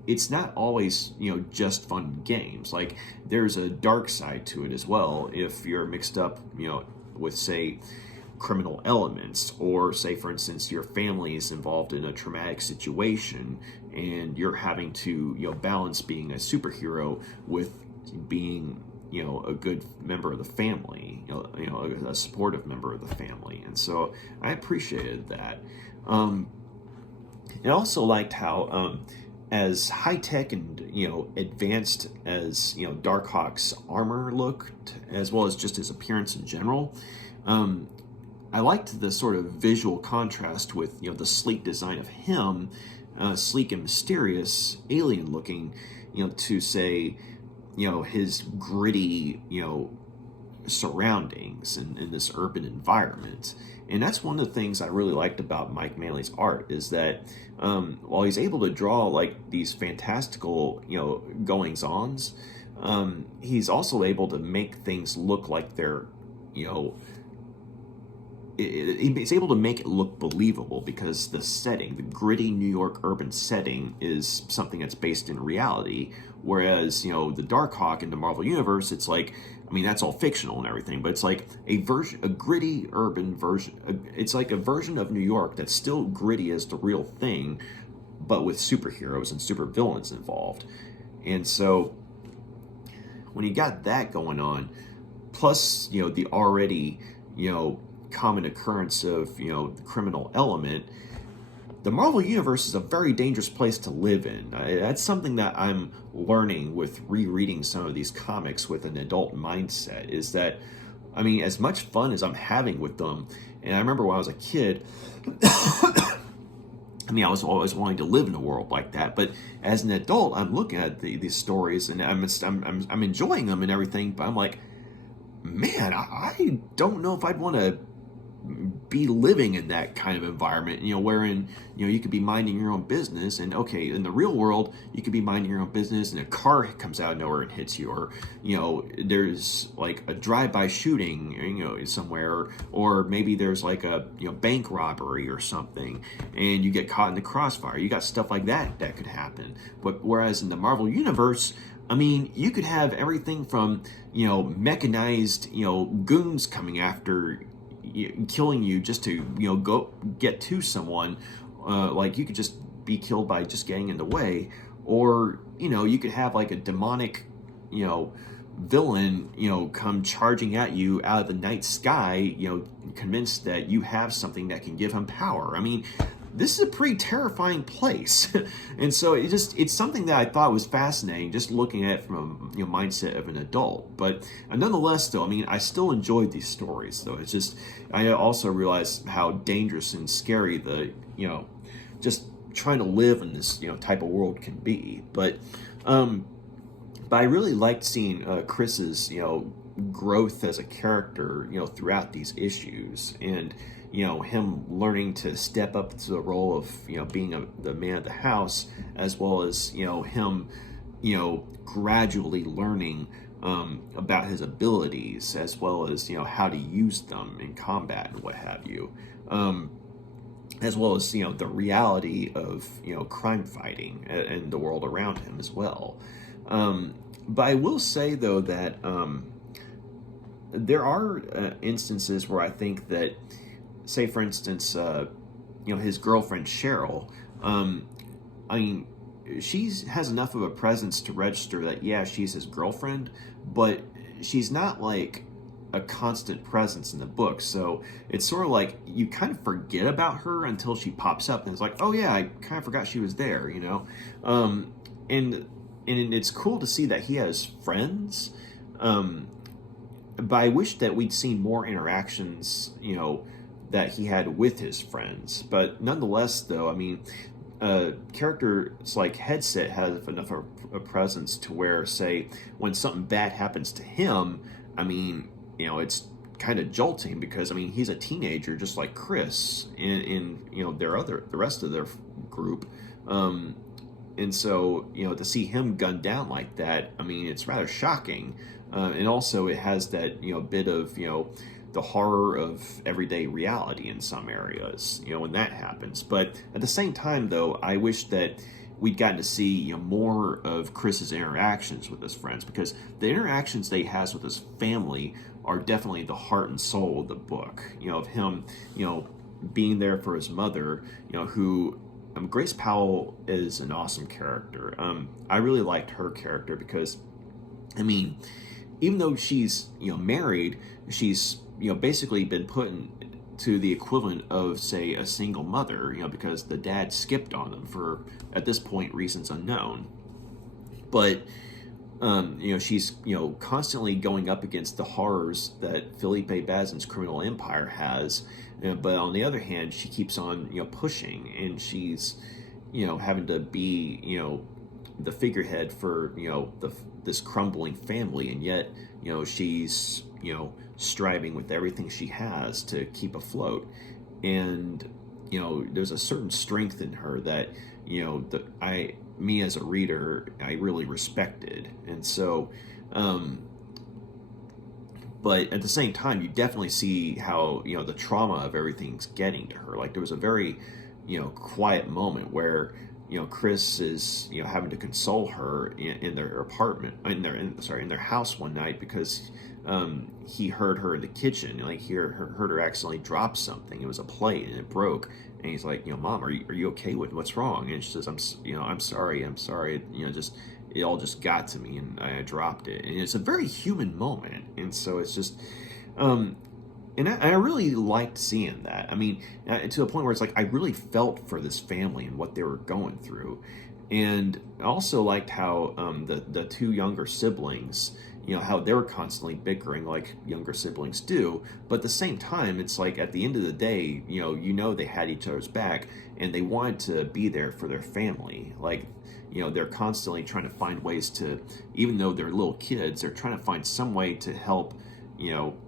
it's not always, just fun games. Like, there's a dark side to it as well if you're mixed up, with, say, criminal elements, or, say, for instance, your family is involved in a traumatic situation and you're having to, balance being a superhero with being a good member of the family, a supportive member of the family. And so I appreciated that. I also liked how, as high-tech and, advanced as, Darkhawk's armor looked, as well as just his appearance in general, I liked the sort of visual contrast with, the sleek design of him, sleek and mysterious, alien-looking, to, say, his gritty, surroundings in this urban environment. And that's one of the things I really liked about Mike Manley's art, is that while he's able to draw like these fantastical, goings-ons, he's also able to make things look like they're, he's able to make it look believable, because the setting, the gritty New York urban setting, is something that's based in reality. Whereas, the Darkhawk in the Marvel Universe, it's like, that's all fictional and everything, but it's like a gritty urban version. It's like a version of New York that's still gritty as the real thing, but with superheroes and supervillains involved. And so, when you got that going on, plus, the already, common occurrence of, the criminal element, the Marvel Universe is a very dangerous place to live in. That's something that I'm learning with rereading some of these comics with an adult mindset, is that, as much fun as I'm having with them, and I remember when I was a kid, I was always wanting to live in a world like that, but as an adult, I'm looking at these stories, and I'm enjoying them and everything, but I'm like, man, I don't know if I'd want to be living in that kind of environment, wherein, you could be minding your own business, and okay, in the real world, you could be minding your own business and a car comes out of nowhere and hits you, or, there's like a drive-by shooting, somewhere, or maybe there's like a, bank robbery or something, and you get caught in the crossfire. You got stuff like that could happen. But whereas in the Marvel Universe, I mean, you could have everything from, mechanized, goons coming after killing you just to go get to someone, like you could just be killed by just getting in the way, or you could have like a demonic villain come charging at you out of the night sky, convinced that you have something that can give him power. I mean, this is a pretty terrifying place. And so it's something that I thought was fascinating, just looking at it from a mindset of an adult. But nonetheless, though, I mean, I still enjoyed these stories, though. It's just, I also realized how dangerous and scary the, just trying to live in this, type of world can be. But I really liked seeing Chris's, growth as a character, throughout these issues, and him learning to step up to the role of being the man of the house, as well as him gradually learning about his abilities, as well as how to use them in combat and what have you, as well as the reality of crime fighting and the world around him as well. But I will say, though, that there are instances where I think that, say, for instance, his girlfriend Cheryl, I mean, she has enough of a presence to register that, yeah, she's his girlfriend, but she's not like a constant presence in the book. So it's sort of like you kind of forget about her until she pops up, and it's like, oh yeah, I kind of forgot she was there, and it's cool to see that he has friends. But I wish that we'd seen more interactions, that he had with his friends. But nonetheless, though, I mean, characters like Headset have enough of a presence to where, say, when something bad happens to him, I mean, it's kind of jolting, because I mean, he's a teenager just like Chris and the rest of their group. And so, to see him gunned down like that, I mean, it's rather shocking. And also it has that, bit of, the horror of everyday reality in some areas, when that happens. But at the same time, though, I wish that we'd gotten to see, more of Chris's interactions with his friends, because the interactions that he has with his family are definitely the heart and soul of the book, of him, being there for his mother, who... Grace Powell is an awesome character. I really liked her character because, I mean, even though she's married, she's basically been put to the equivalent of, say, a single mother, because the dad skipped on them for, at this point, reasons unknown. But she's constantly going up against the horrors that Felipe Bazin's criminal empire has. But on the other hand, she keeps on pushing, and she's having to be the figurehead for this crumbling family, and yet she's striving with everything she has to keep afloat. And there's a certain strength in her that me as a reader, I really respected. And so but at the same time, you definitely see how the trauma of everything's getting to her. Like, there was a very quiet moment where Chris is having to console her in their apartment, in their house one night, because he heard her in the kitchen. Like, he heard her accidentally drop something. It was a plate and it broke. And he's like, Mom, are you okay with what's wrong? And she says, I'm sorry. It all just got to me, and I dropped it. And it's a very human moment. And so it's just, and I really liked seeing that. I mean, to the point where it's like, I really felt for this family and what they were going through. And I also liked how the two younger siblings, how they were constantly bickering like younger siblings do. But at the same time, it's like, at the end of the day, they had each other's back, and they wanted to be there for their family. Like, they're constantly trying to find ways to, even though they're little kids, they're trying to find some way to help,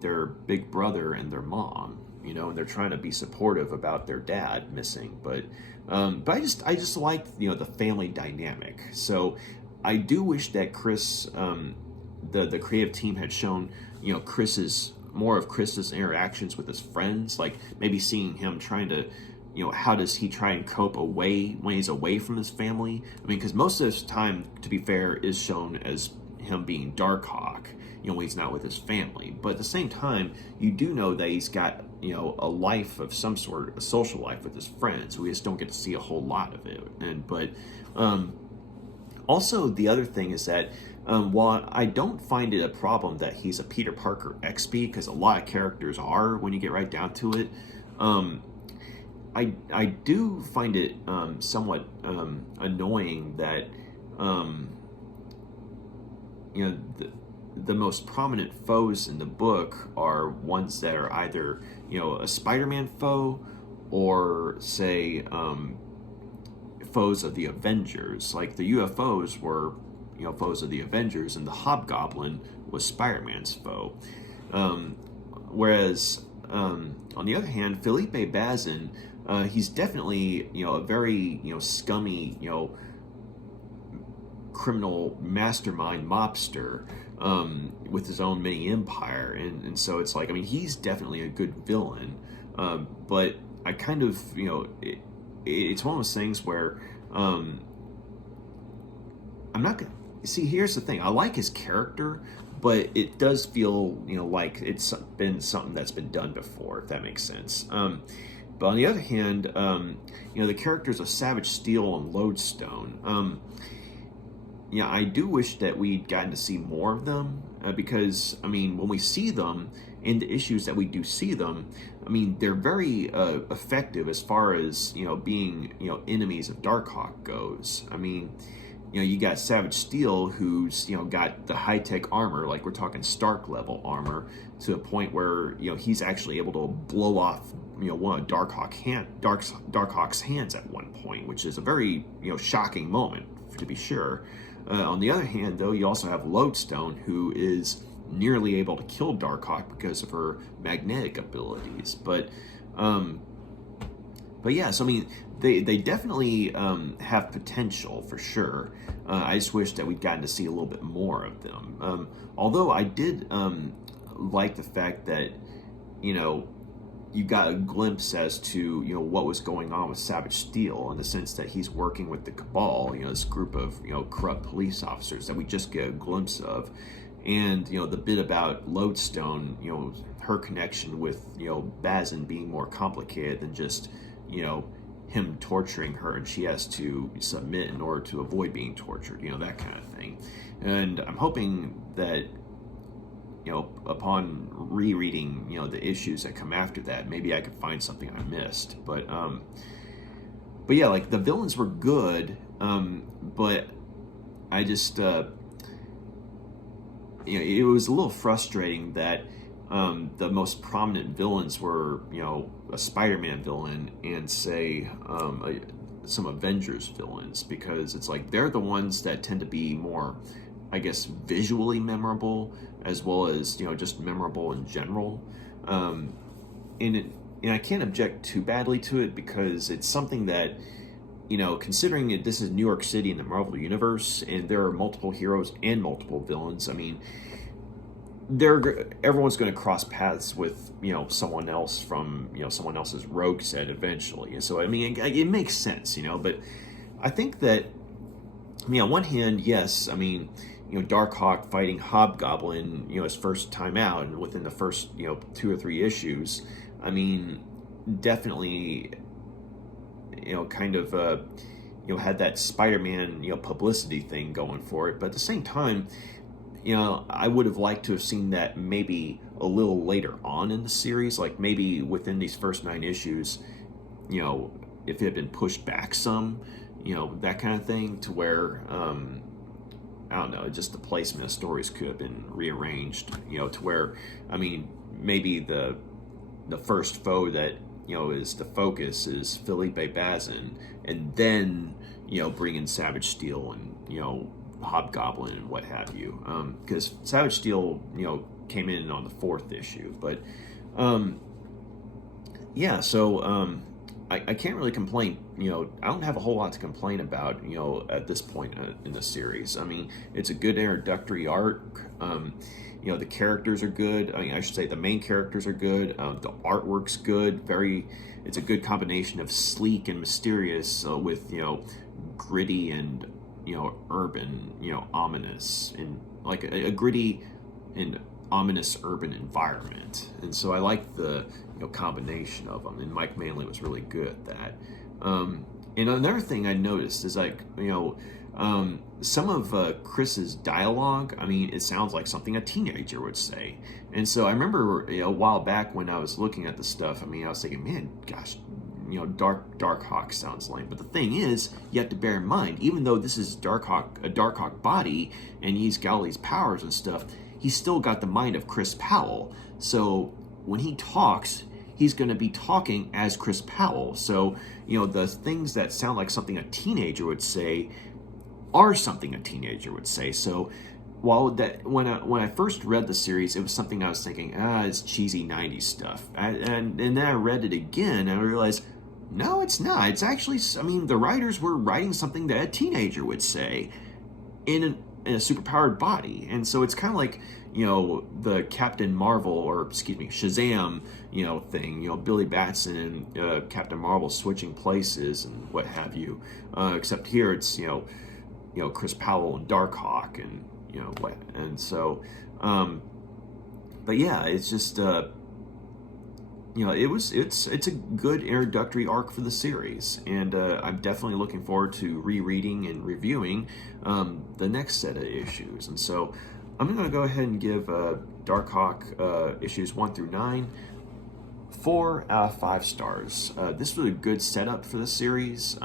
their big brother and their mom, and they're trying to be supportive about their dad missing. But I just like, the family dynamic. So I do wish that Chris, the creative team had shown, more of Chris's interactions with his friends, like maybe seeing him trying to, how does he try and cope away when he's away from his family? I mean, because most of his time, to be fair, is shown as him being Darkhawk, when he's not with his family. But at the same time, you do know that he's got, a life of some sort, a social life with his friends. We just don't get to see a whole lot of it. But also the other thing is that while I don't find it a problem that he's a Peter Parker XP, because a lot of characters are when you get right down to it, I do find it somewhat annoying that the most prominent foes in the book are ones that are either a Spider-Man foe or say foes of the Avengers. Like the UFOs were foes of the Avengers, and the Hobgoblin was Spider-Man's foe. Whereas on the other hand, Felipe Bazin, he's definitely a very scummy criminal mastermind mobster with his own mini empire, and so it's like, I mean, he's definitely a good villain, but I kind of it's one of those things where I'm not gonna see. Here's the thing: I like his character, but it does feel like it's been something that's been done before, if that makes sense. But on the other hand, the characters of Savage Steel and Lodestone, I do wish that we'd gotten to see more of them, because, I mean, when we see them in the issues that we do see them, I mean, they're very effective as far as, being, enemies of Darkhawk goes. I mean, you got Savage Steel, who's, got the high-tech armor, like we're talking Stark-level armor, to a point where, he's actually able to blow off, one of Darkhawk's hands at one point, which is a very, shocking moment, to be sure. On the other hand, though, you also have Lodestone, who is nearly able to kill Darkhawk because of her magnetic abilities. But yeah, so I mean, they definitely have potential for sure. I just wish that we'd gotten to see a little bit more of them. Although I did like the fact that, you got a glimpse as to what was going on with Savage Steel, in the sense that he's working with the Cabal, this group of corrupt police officers that we just get a glimpse of, and the bit about Lodestone, her connection with Bazin being more complicated than just him torturing her, and she has to submit in order to avoid being tortured, that kind of thing. And I'm hoping that upon rereading, the issues that come after that, maybe I could find something I missed. But yeah, like the villains were good, but I just, it was a little frustrating that the most prominent villains were, a Spider-Man villain and say some Avengers villains, because it's like they're the ones that tend to be more, I guess, visually memorable, as well as just memorable in general. And I can't object too badly to it, because it's something that, considering that this is New York City in the Marvel Universe, and there are multiple heroes and multiple villains, I mean, everyone's going to cross paths with someone else from someone else's rogue set eventually. And so I mean, it makes sense, but I think that, I mean, on one hand, yes, I mean, Darkhawk fighting Hobgoblin, his first time out, and within the first, 2 or 3 issues, I mean, definitely, kind of, had that Spider-Man, publicity thing going for it. But at the same time, I would have liked to have seen that maybe a little later on in the series, like maybe within these first 9 issues, if it had been pushed back some, that kind of thing, to where, I don't know, just the placement of stories could have been rearranged, to where, I mean, maybe the first foe that, is the focus is Felipe Bazin, and then, bring in Savage Steel and, Hobgoblin and what have you. Because Savage Steel, came in on the 4th issue. But, Yeah, so I can't really complain. I don't have a whole lot to complain about, at this point in the series. I mean, it's a good introductory arc. The characters are good. I mean, I should say the main characters are good. The artwork's good. It's a good combination of sleek and mysterious with, gritty and, urban, ominous, and like a gritty and ominous urban environment. And so I like the combination of them. And Mike Manley was really good at that. And another thing I noticed is like some of Chris's dialogue. I mean, it sounds like something a teenager would say. And so I remember a while back when I was looking at the stuff. I mean, I was thinking, man, gosh. Darkhawk sounds lame. But the thing is, you have to bear in mind, even though this is a Darkhawk body, and he's got all these powers and stuff, he's still got the mind of Chris Powell. So when he talks, he's going to be talking as Chris Powell. So, the things that sound like something a teenager would say are something a teenager would say. So while that when I first read the series, it was something I was thinking, it's cheesy 90s stuff. And then I read it again, and I realized, no, it's not. It's actually, I mean, the writers were writing something that a teenager would say in a superpowered body. And so it's kind of like, the Captain Marvel, or excuse me, Shazam, thing, Billy Batson and Captain Marvel switching places and what have you. Except here it's, Chris Powell and Darkhawk and, what. And so, but yeah, it's just, it's a good introductory arc for the series, and I'm definitely looking forward to rereading and reviewing the next set of issues. And so I'm going to go ahead and give Darkhawk issues 1 through 9 4 out of 5 stars. This was a good setup for the series.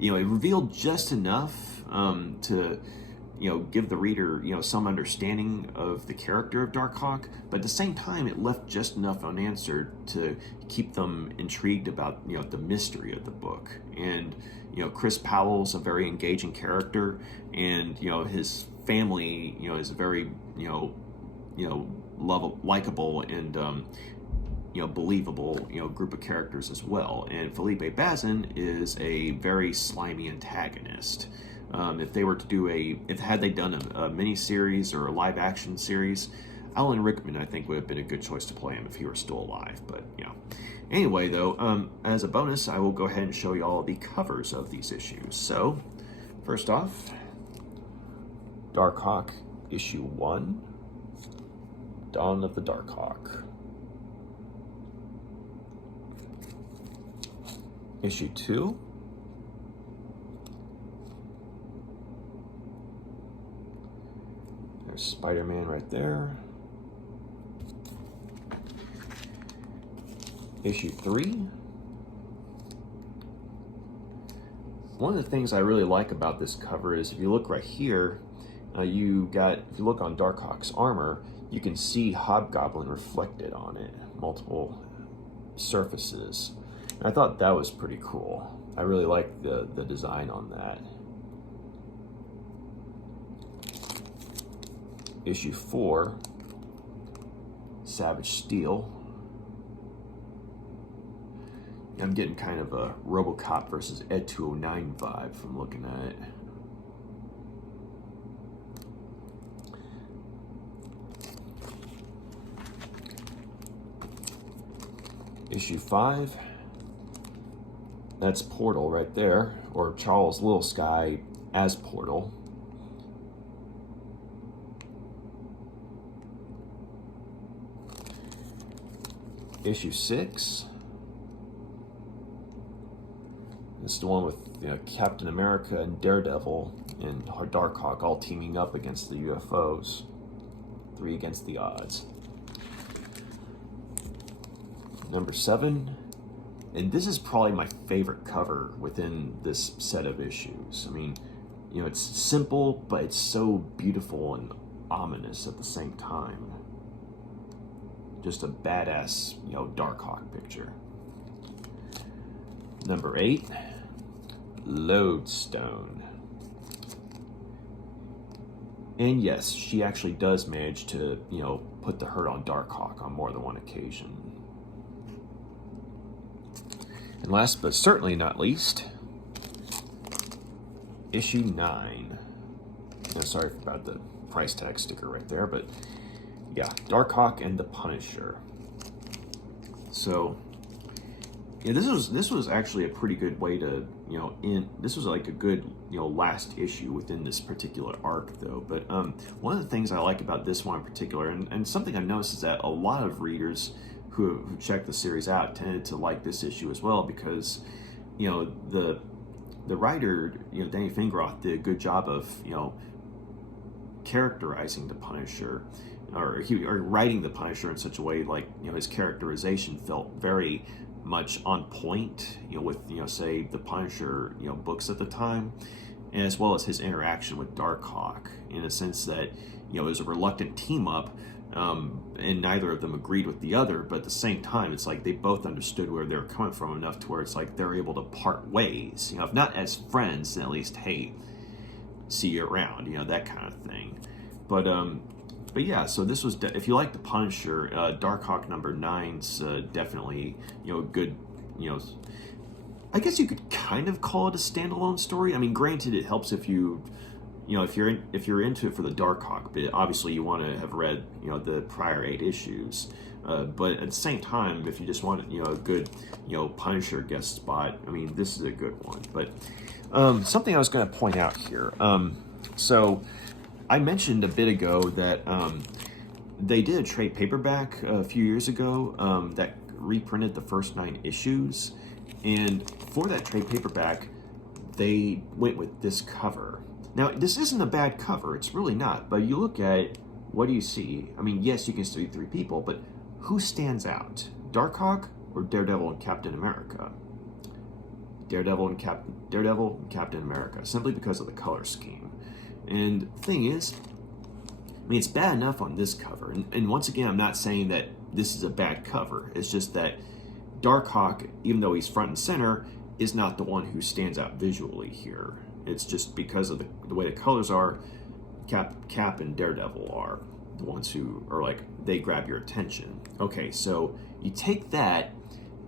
It revealed just enough to give the reader, some understanding of the character of Darkhawk, but at the same time, it left just enough unanswered to keep them intrigued about, the mystery of the book. And, Chris Powell's a very engaging character, and, his family, is a very, likable and, believable, group of characters as well. And Felipe Bazin is a very slimy antagonist. If they were to do had they done a mini series or a live action series, Alan Rickman, I think, would have been a good choice to play him if he were still alive. But anyway, though, as a bonus, I will go ahead and show you all the covers of these issues. So, first off, Darkhawk issue 1, Dawn of the Darkhawk. Issue 2. There's Spider-Man right there. Issue 3. One of the things I really like about this cover is if you look right here, if you look on Darkhawk's armor, you can see Hobgoblin reflected on it, multiple surfaces. And I thought that was pretty cool. I really like the design on that. Issue 4, Savage Steel. I'm getting kind of a RoboCop versus Ed 209 vibe from looking at it. Issue 5, that's Portal right there, or Charles Little Sky as Portal. Issue 6. This is the one with Captain America and Daredevil and Darkhawk all teaming up against the UFOs. 3 against the odds. Number 7. And this is probably my favorite cover within this set of issues. I mean, it's simple, but it's so beautiful and ominous at the same time. Just a badass, Darkhawk picture. Number 8, Lodestone. And yes, she actually does manage to, put the hurt on Darkhawk on more than one occasion. And last but certainly not least, issue 9. Sorry about the price tag sticker right there, but yeah, Darkhawk and the Punisher. So yeah, this was actually a pretty good way to, this was like a good, last issue within this particular arc though. But one of the things I like about this one in particular, and something I've noticed, is that a lot of readers who check the series out tended to like this issue as well, because, the writer, Danny Fingeroth, did a good job of, characterizing the Punisher, or writing the Punisher in such a way, like, his characterization felt very much on point, with, say, the Punisher, books at the time, and as well as his interaction with Darkhawk, in a sense that, it was a reluctant team up, and neither of them agreed with the other, but at the same time, it's like they both understood where they were coming from enough to where it's like they're able to part ways, if not as friends, then at least, hey, see you around, that kind of thing. But yeah, so this was, if you like the Punisher, Darkhawk number 9's definitely, a good, I guess you could kind of call it a standalone story. I mean, granted, it helps if you, if you're into it for the Darkhawk bit. Obviously, you want to have read, the prior 8 issues. But at the same time, if you just want, a good, Punisher guest spot, I mean, this is a good one. But something I was going to point out here. So I mentioned a bit ago that they did a trade paperback a few years ago that reprinted the first 9 issues. And for that trade paperback, they went with this cover. Now, this isn't a bad cover. It's really not. But you look at it, what do you see? I mean, yes, you can see 3 people, but who stands out? Darkhawk or Daredevil and Captain America? Daredevil and Captain America, simply because of the color scheme. And the thing is, I mean, it's bad enough on this cover. And once again, I'm not saying that this is a bad cover. It's just that Darkhawk, even though he's front and center, is not the one who stands out visually here. It's just because of the way the colors are, Cap and Daredevil are the ones who are like, they grab your attention. Okay, so you take that,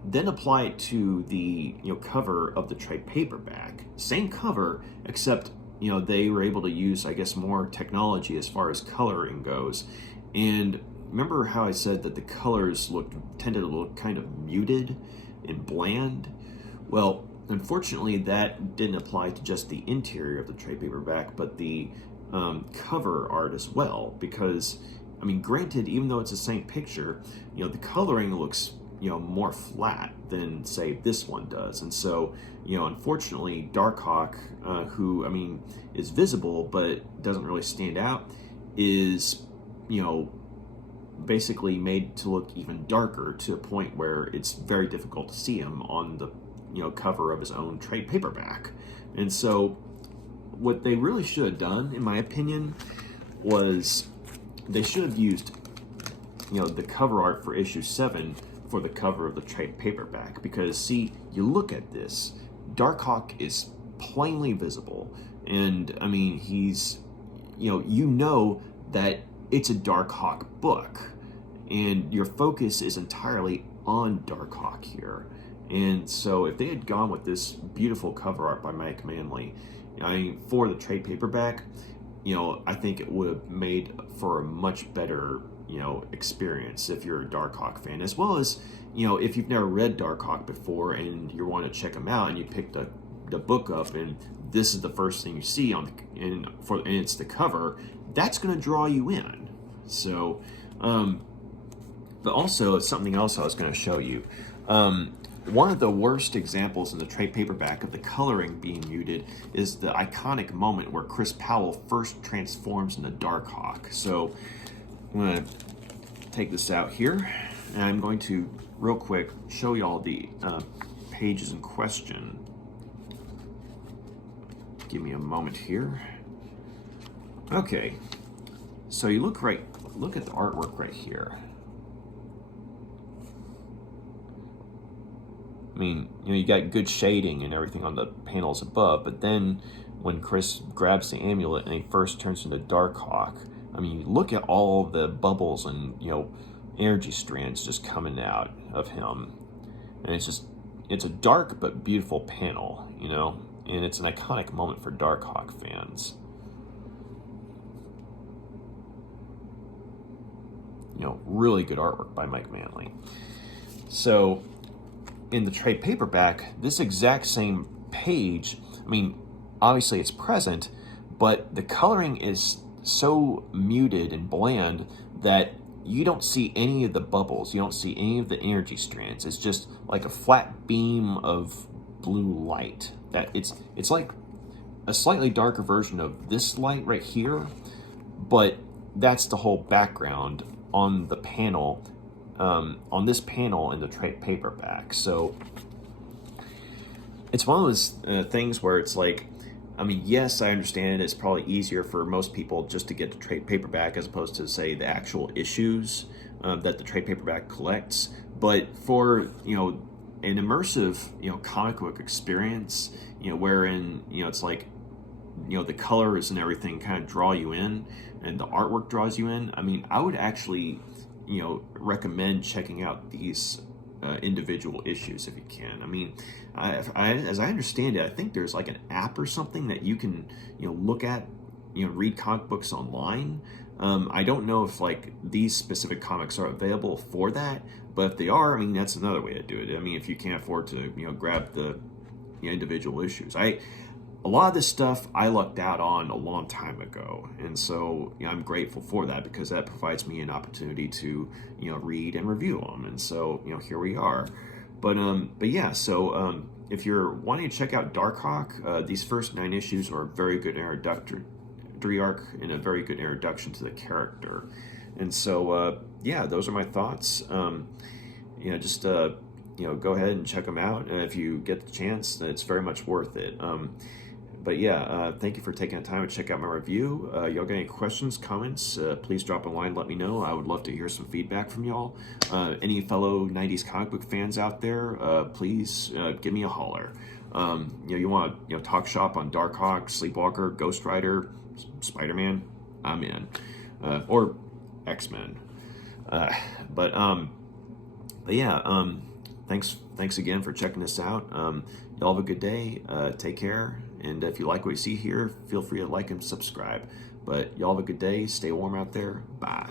then apply it to the cover of the trade paperback. Same cover, except they were able to use, I guess, more technology as far as coloring goes. And remember how I said that the colors tended to look kind of muted and bland? Well, unfortunately, that didn't apply to just the interior of the trade paperback, but the cover art as well. Because, I mean, granted, even though it's the same picture, the coloring looks more flat than, say, this one does. And so, unfortunately, Darkhawk, who, I mean, is visible but doesn't really stand out, is, basically made to look even darker, to a point where it's very difficult to see him on the, cover of his own trade paperback. And so what they really should have done, in my opinion, was they should have used, the cover art for issue 7 for the cover of the trade paperback. Because, see, you look at this, Darkhawk is plainly visible. And, I mean, he's, that it's a Darkhawk book. And your focus is entirely on Darkhawk here. And so if they had gone with this beautiful cover art by Mike Manley, for the trade paperback, I think it would have made for a much better, experience if you're a Darkhawk fan, as well as, if you've never read Darkhawk before and you want to check him out and you pick the book up and this is the first thing you see and it's the cover, that's going to draw you in. So, but also something else I was going to show you. One of the worst examples in the trade paperback of the coloring being muted is the iconic moment where Chris Powell first transforms into Darkhawk. So I'm going to take this out here, and I'm going to, real quick, show you all the pages in question. Give me a moment here. Okay, so you look at the artwork right here. I mean, you got good shading and everything on the panels above, but then when Chris grabs the amulet and he first turns into Darkhawk, I mean, look at all the bubbles and, energy strands just coming out of him. And it's just, it's a dark but beautiful panel, you know, and it's an iconic moment for Darkhawk fans. You know, really good artwork by Mike Manley. So in the trade paperback, this exact same page, I mean, obviously it's present, but the coloring is so muted and bland that you don't see any of the bubbles. You don't see any of the energy strands. It's just like a flat beam of blue light. That it's like a slightly darker version of this light right here, but that's the whole background on the panel, on this panel in the trade paperback. So it's one of those things where it's like, I mean, yes, I understand it's probably easier for most people just to get the trade paperback as opposed to, say, the actual issues that the trade paperback collects. But for, you know, an immersive, you know, comic book experience, you know, wherein, you know, it's like, you know, the colors and everything kind of draw you in and the artwork draws you in. I mean, I would actually, you know, recommend checking out these individual issues if you can. I mean, as I understand it, I think there's like an app or something that you can, you know, look at, you know, read comic books online. I don't know if like these specific comics are available for that, but if they are, I mean, that's another way to do it. I mean, if you can't afford to, you know, grab the, you know, individual issues, a lot of this stuff I lucked out on a long time ago, and so, you know, I'm grateful for that because that provides me an opportunity to, you know, read and review them, and so, you know, here we are. But yeah, so if you're wanting to check out Darkhawk, these first 9 issues are a very good introductory arc and a very good introduction to the character, and so yeah, those are my thoughts. You know, just you know, go ahead and check them out if you get the chance. It's very much worth it. But yeah, thank you for taking the time to check out my review. Y'all got any questions, comments, please drop a line, let me know. I would love to hear some feedback from y'all. Any fellow 90s comic book fans out there, please give me a holler. You know, you want to, you know, talk shop on Darkhawk, Sleepwalker, Ghost Rider, Spider-Man, I'm in. Or X-Men. But yeah, thanks again for checking this out. Y'all have a good day. Take care. And if you like what you see here, feel free to like and subscribe. But y'all have a good day. Stay warm out there. Bye.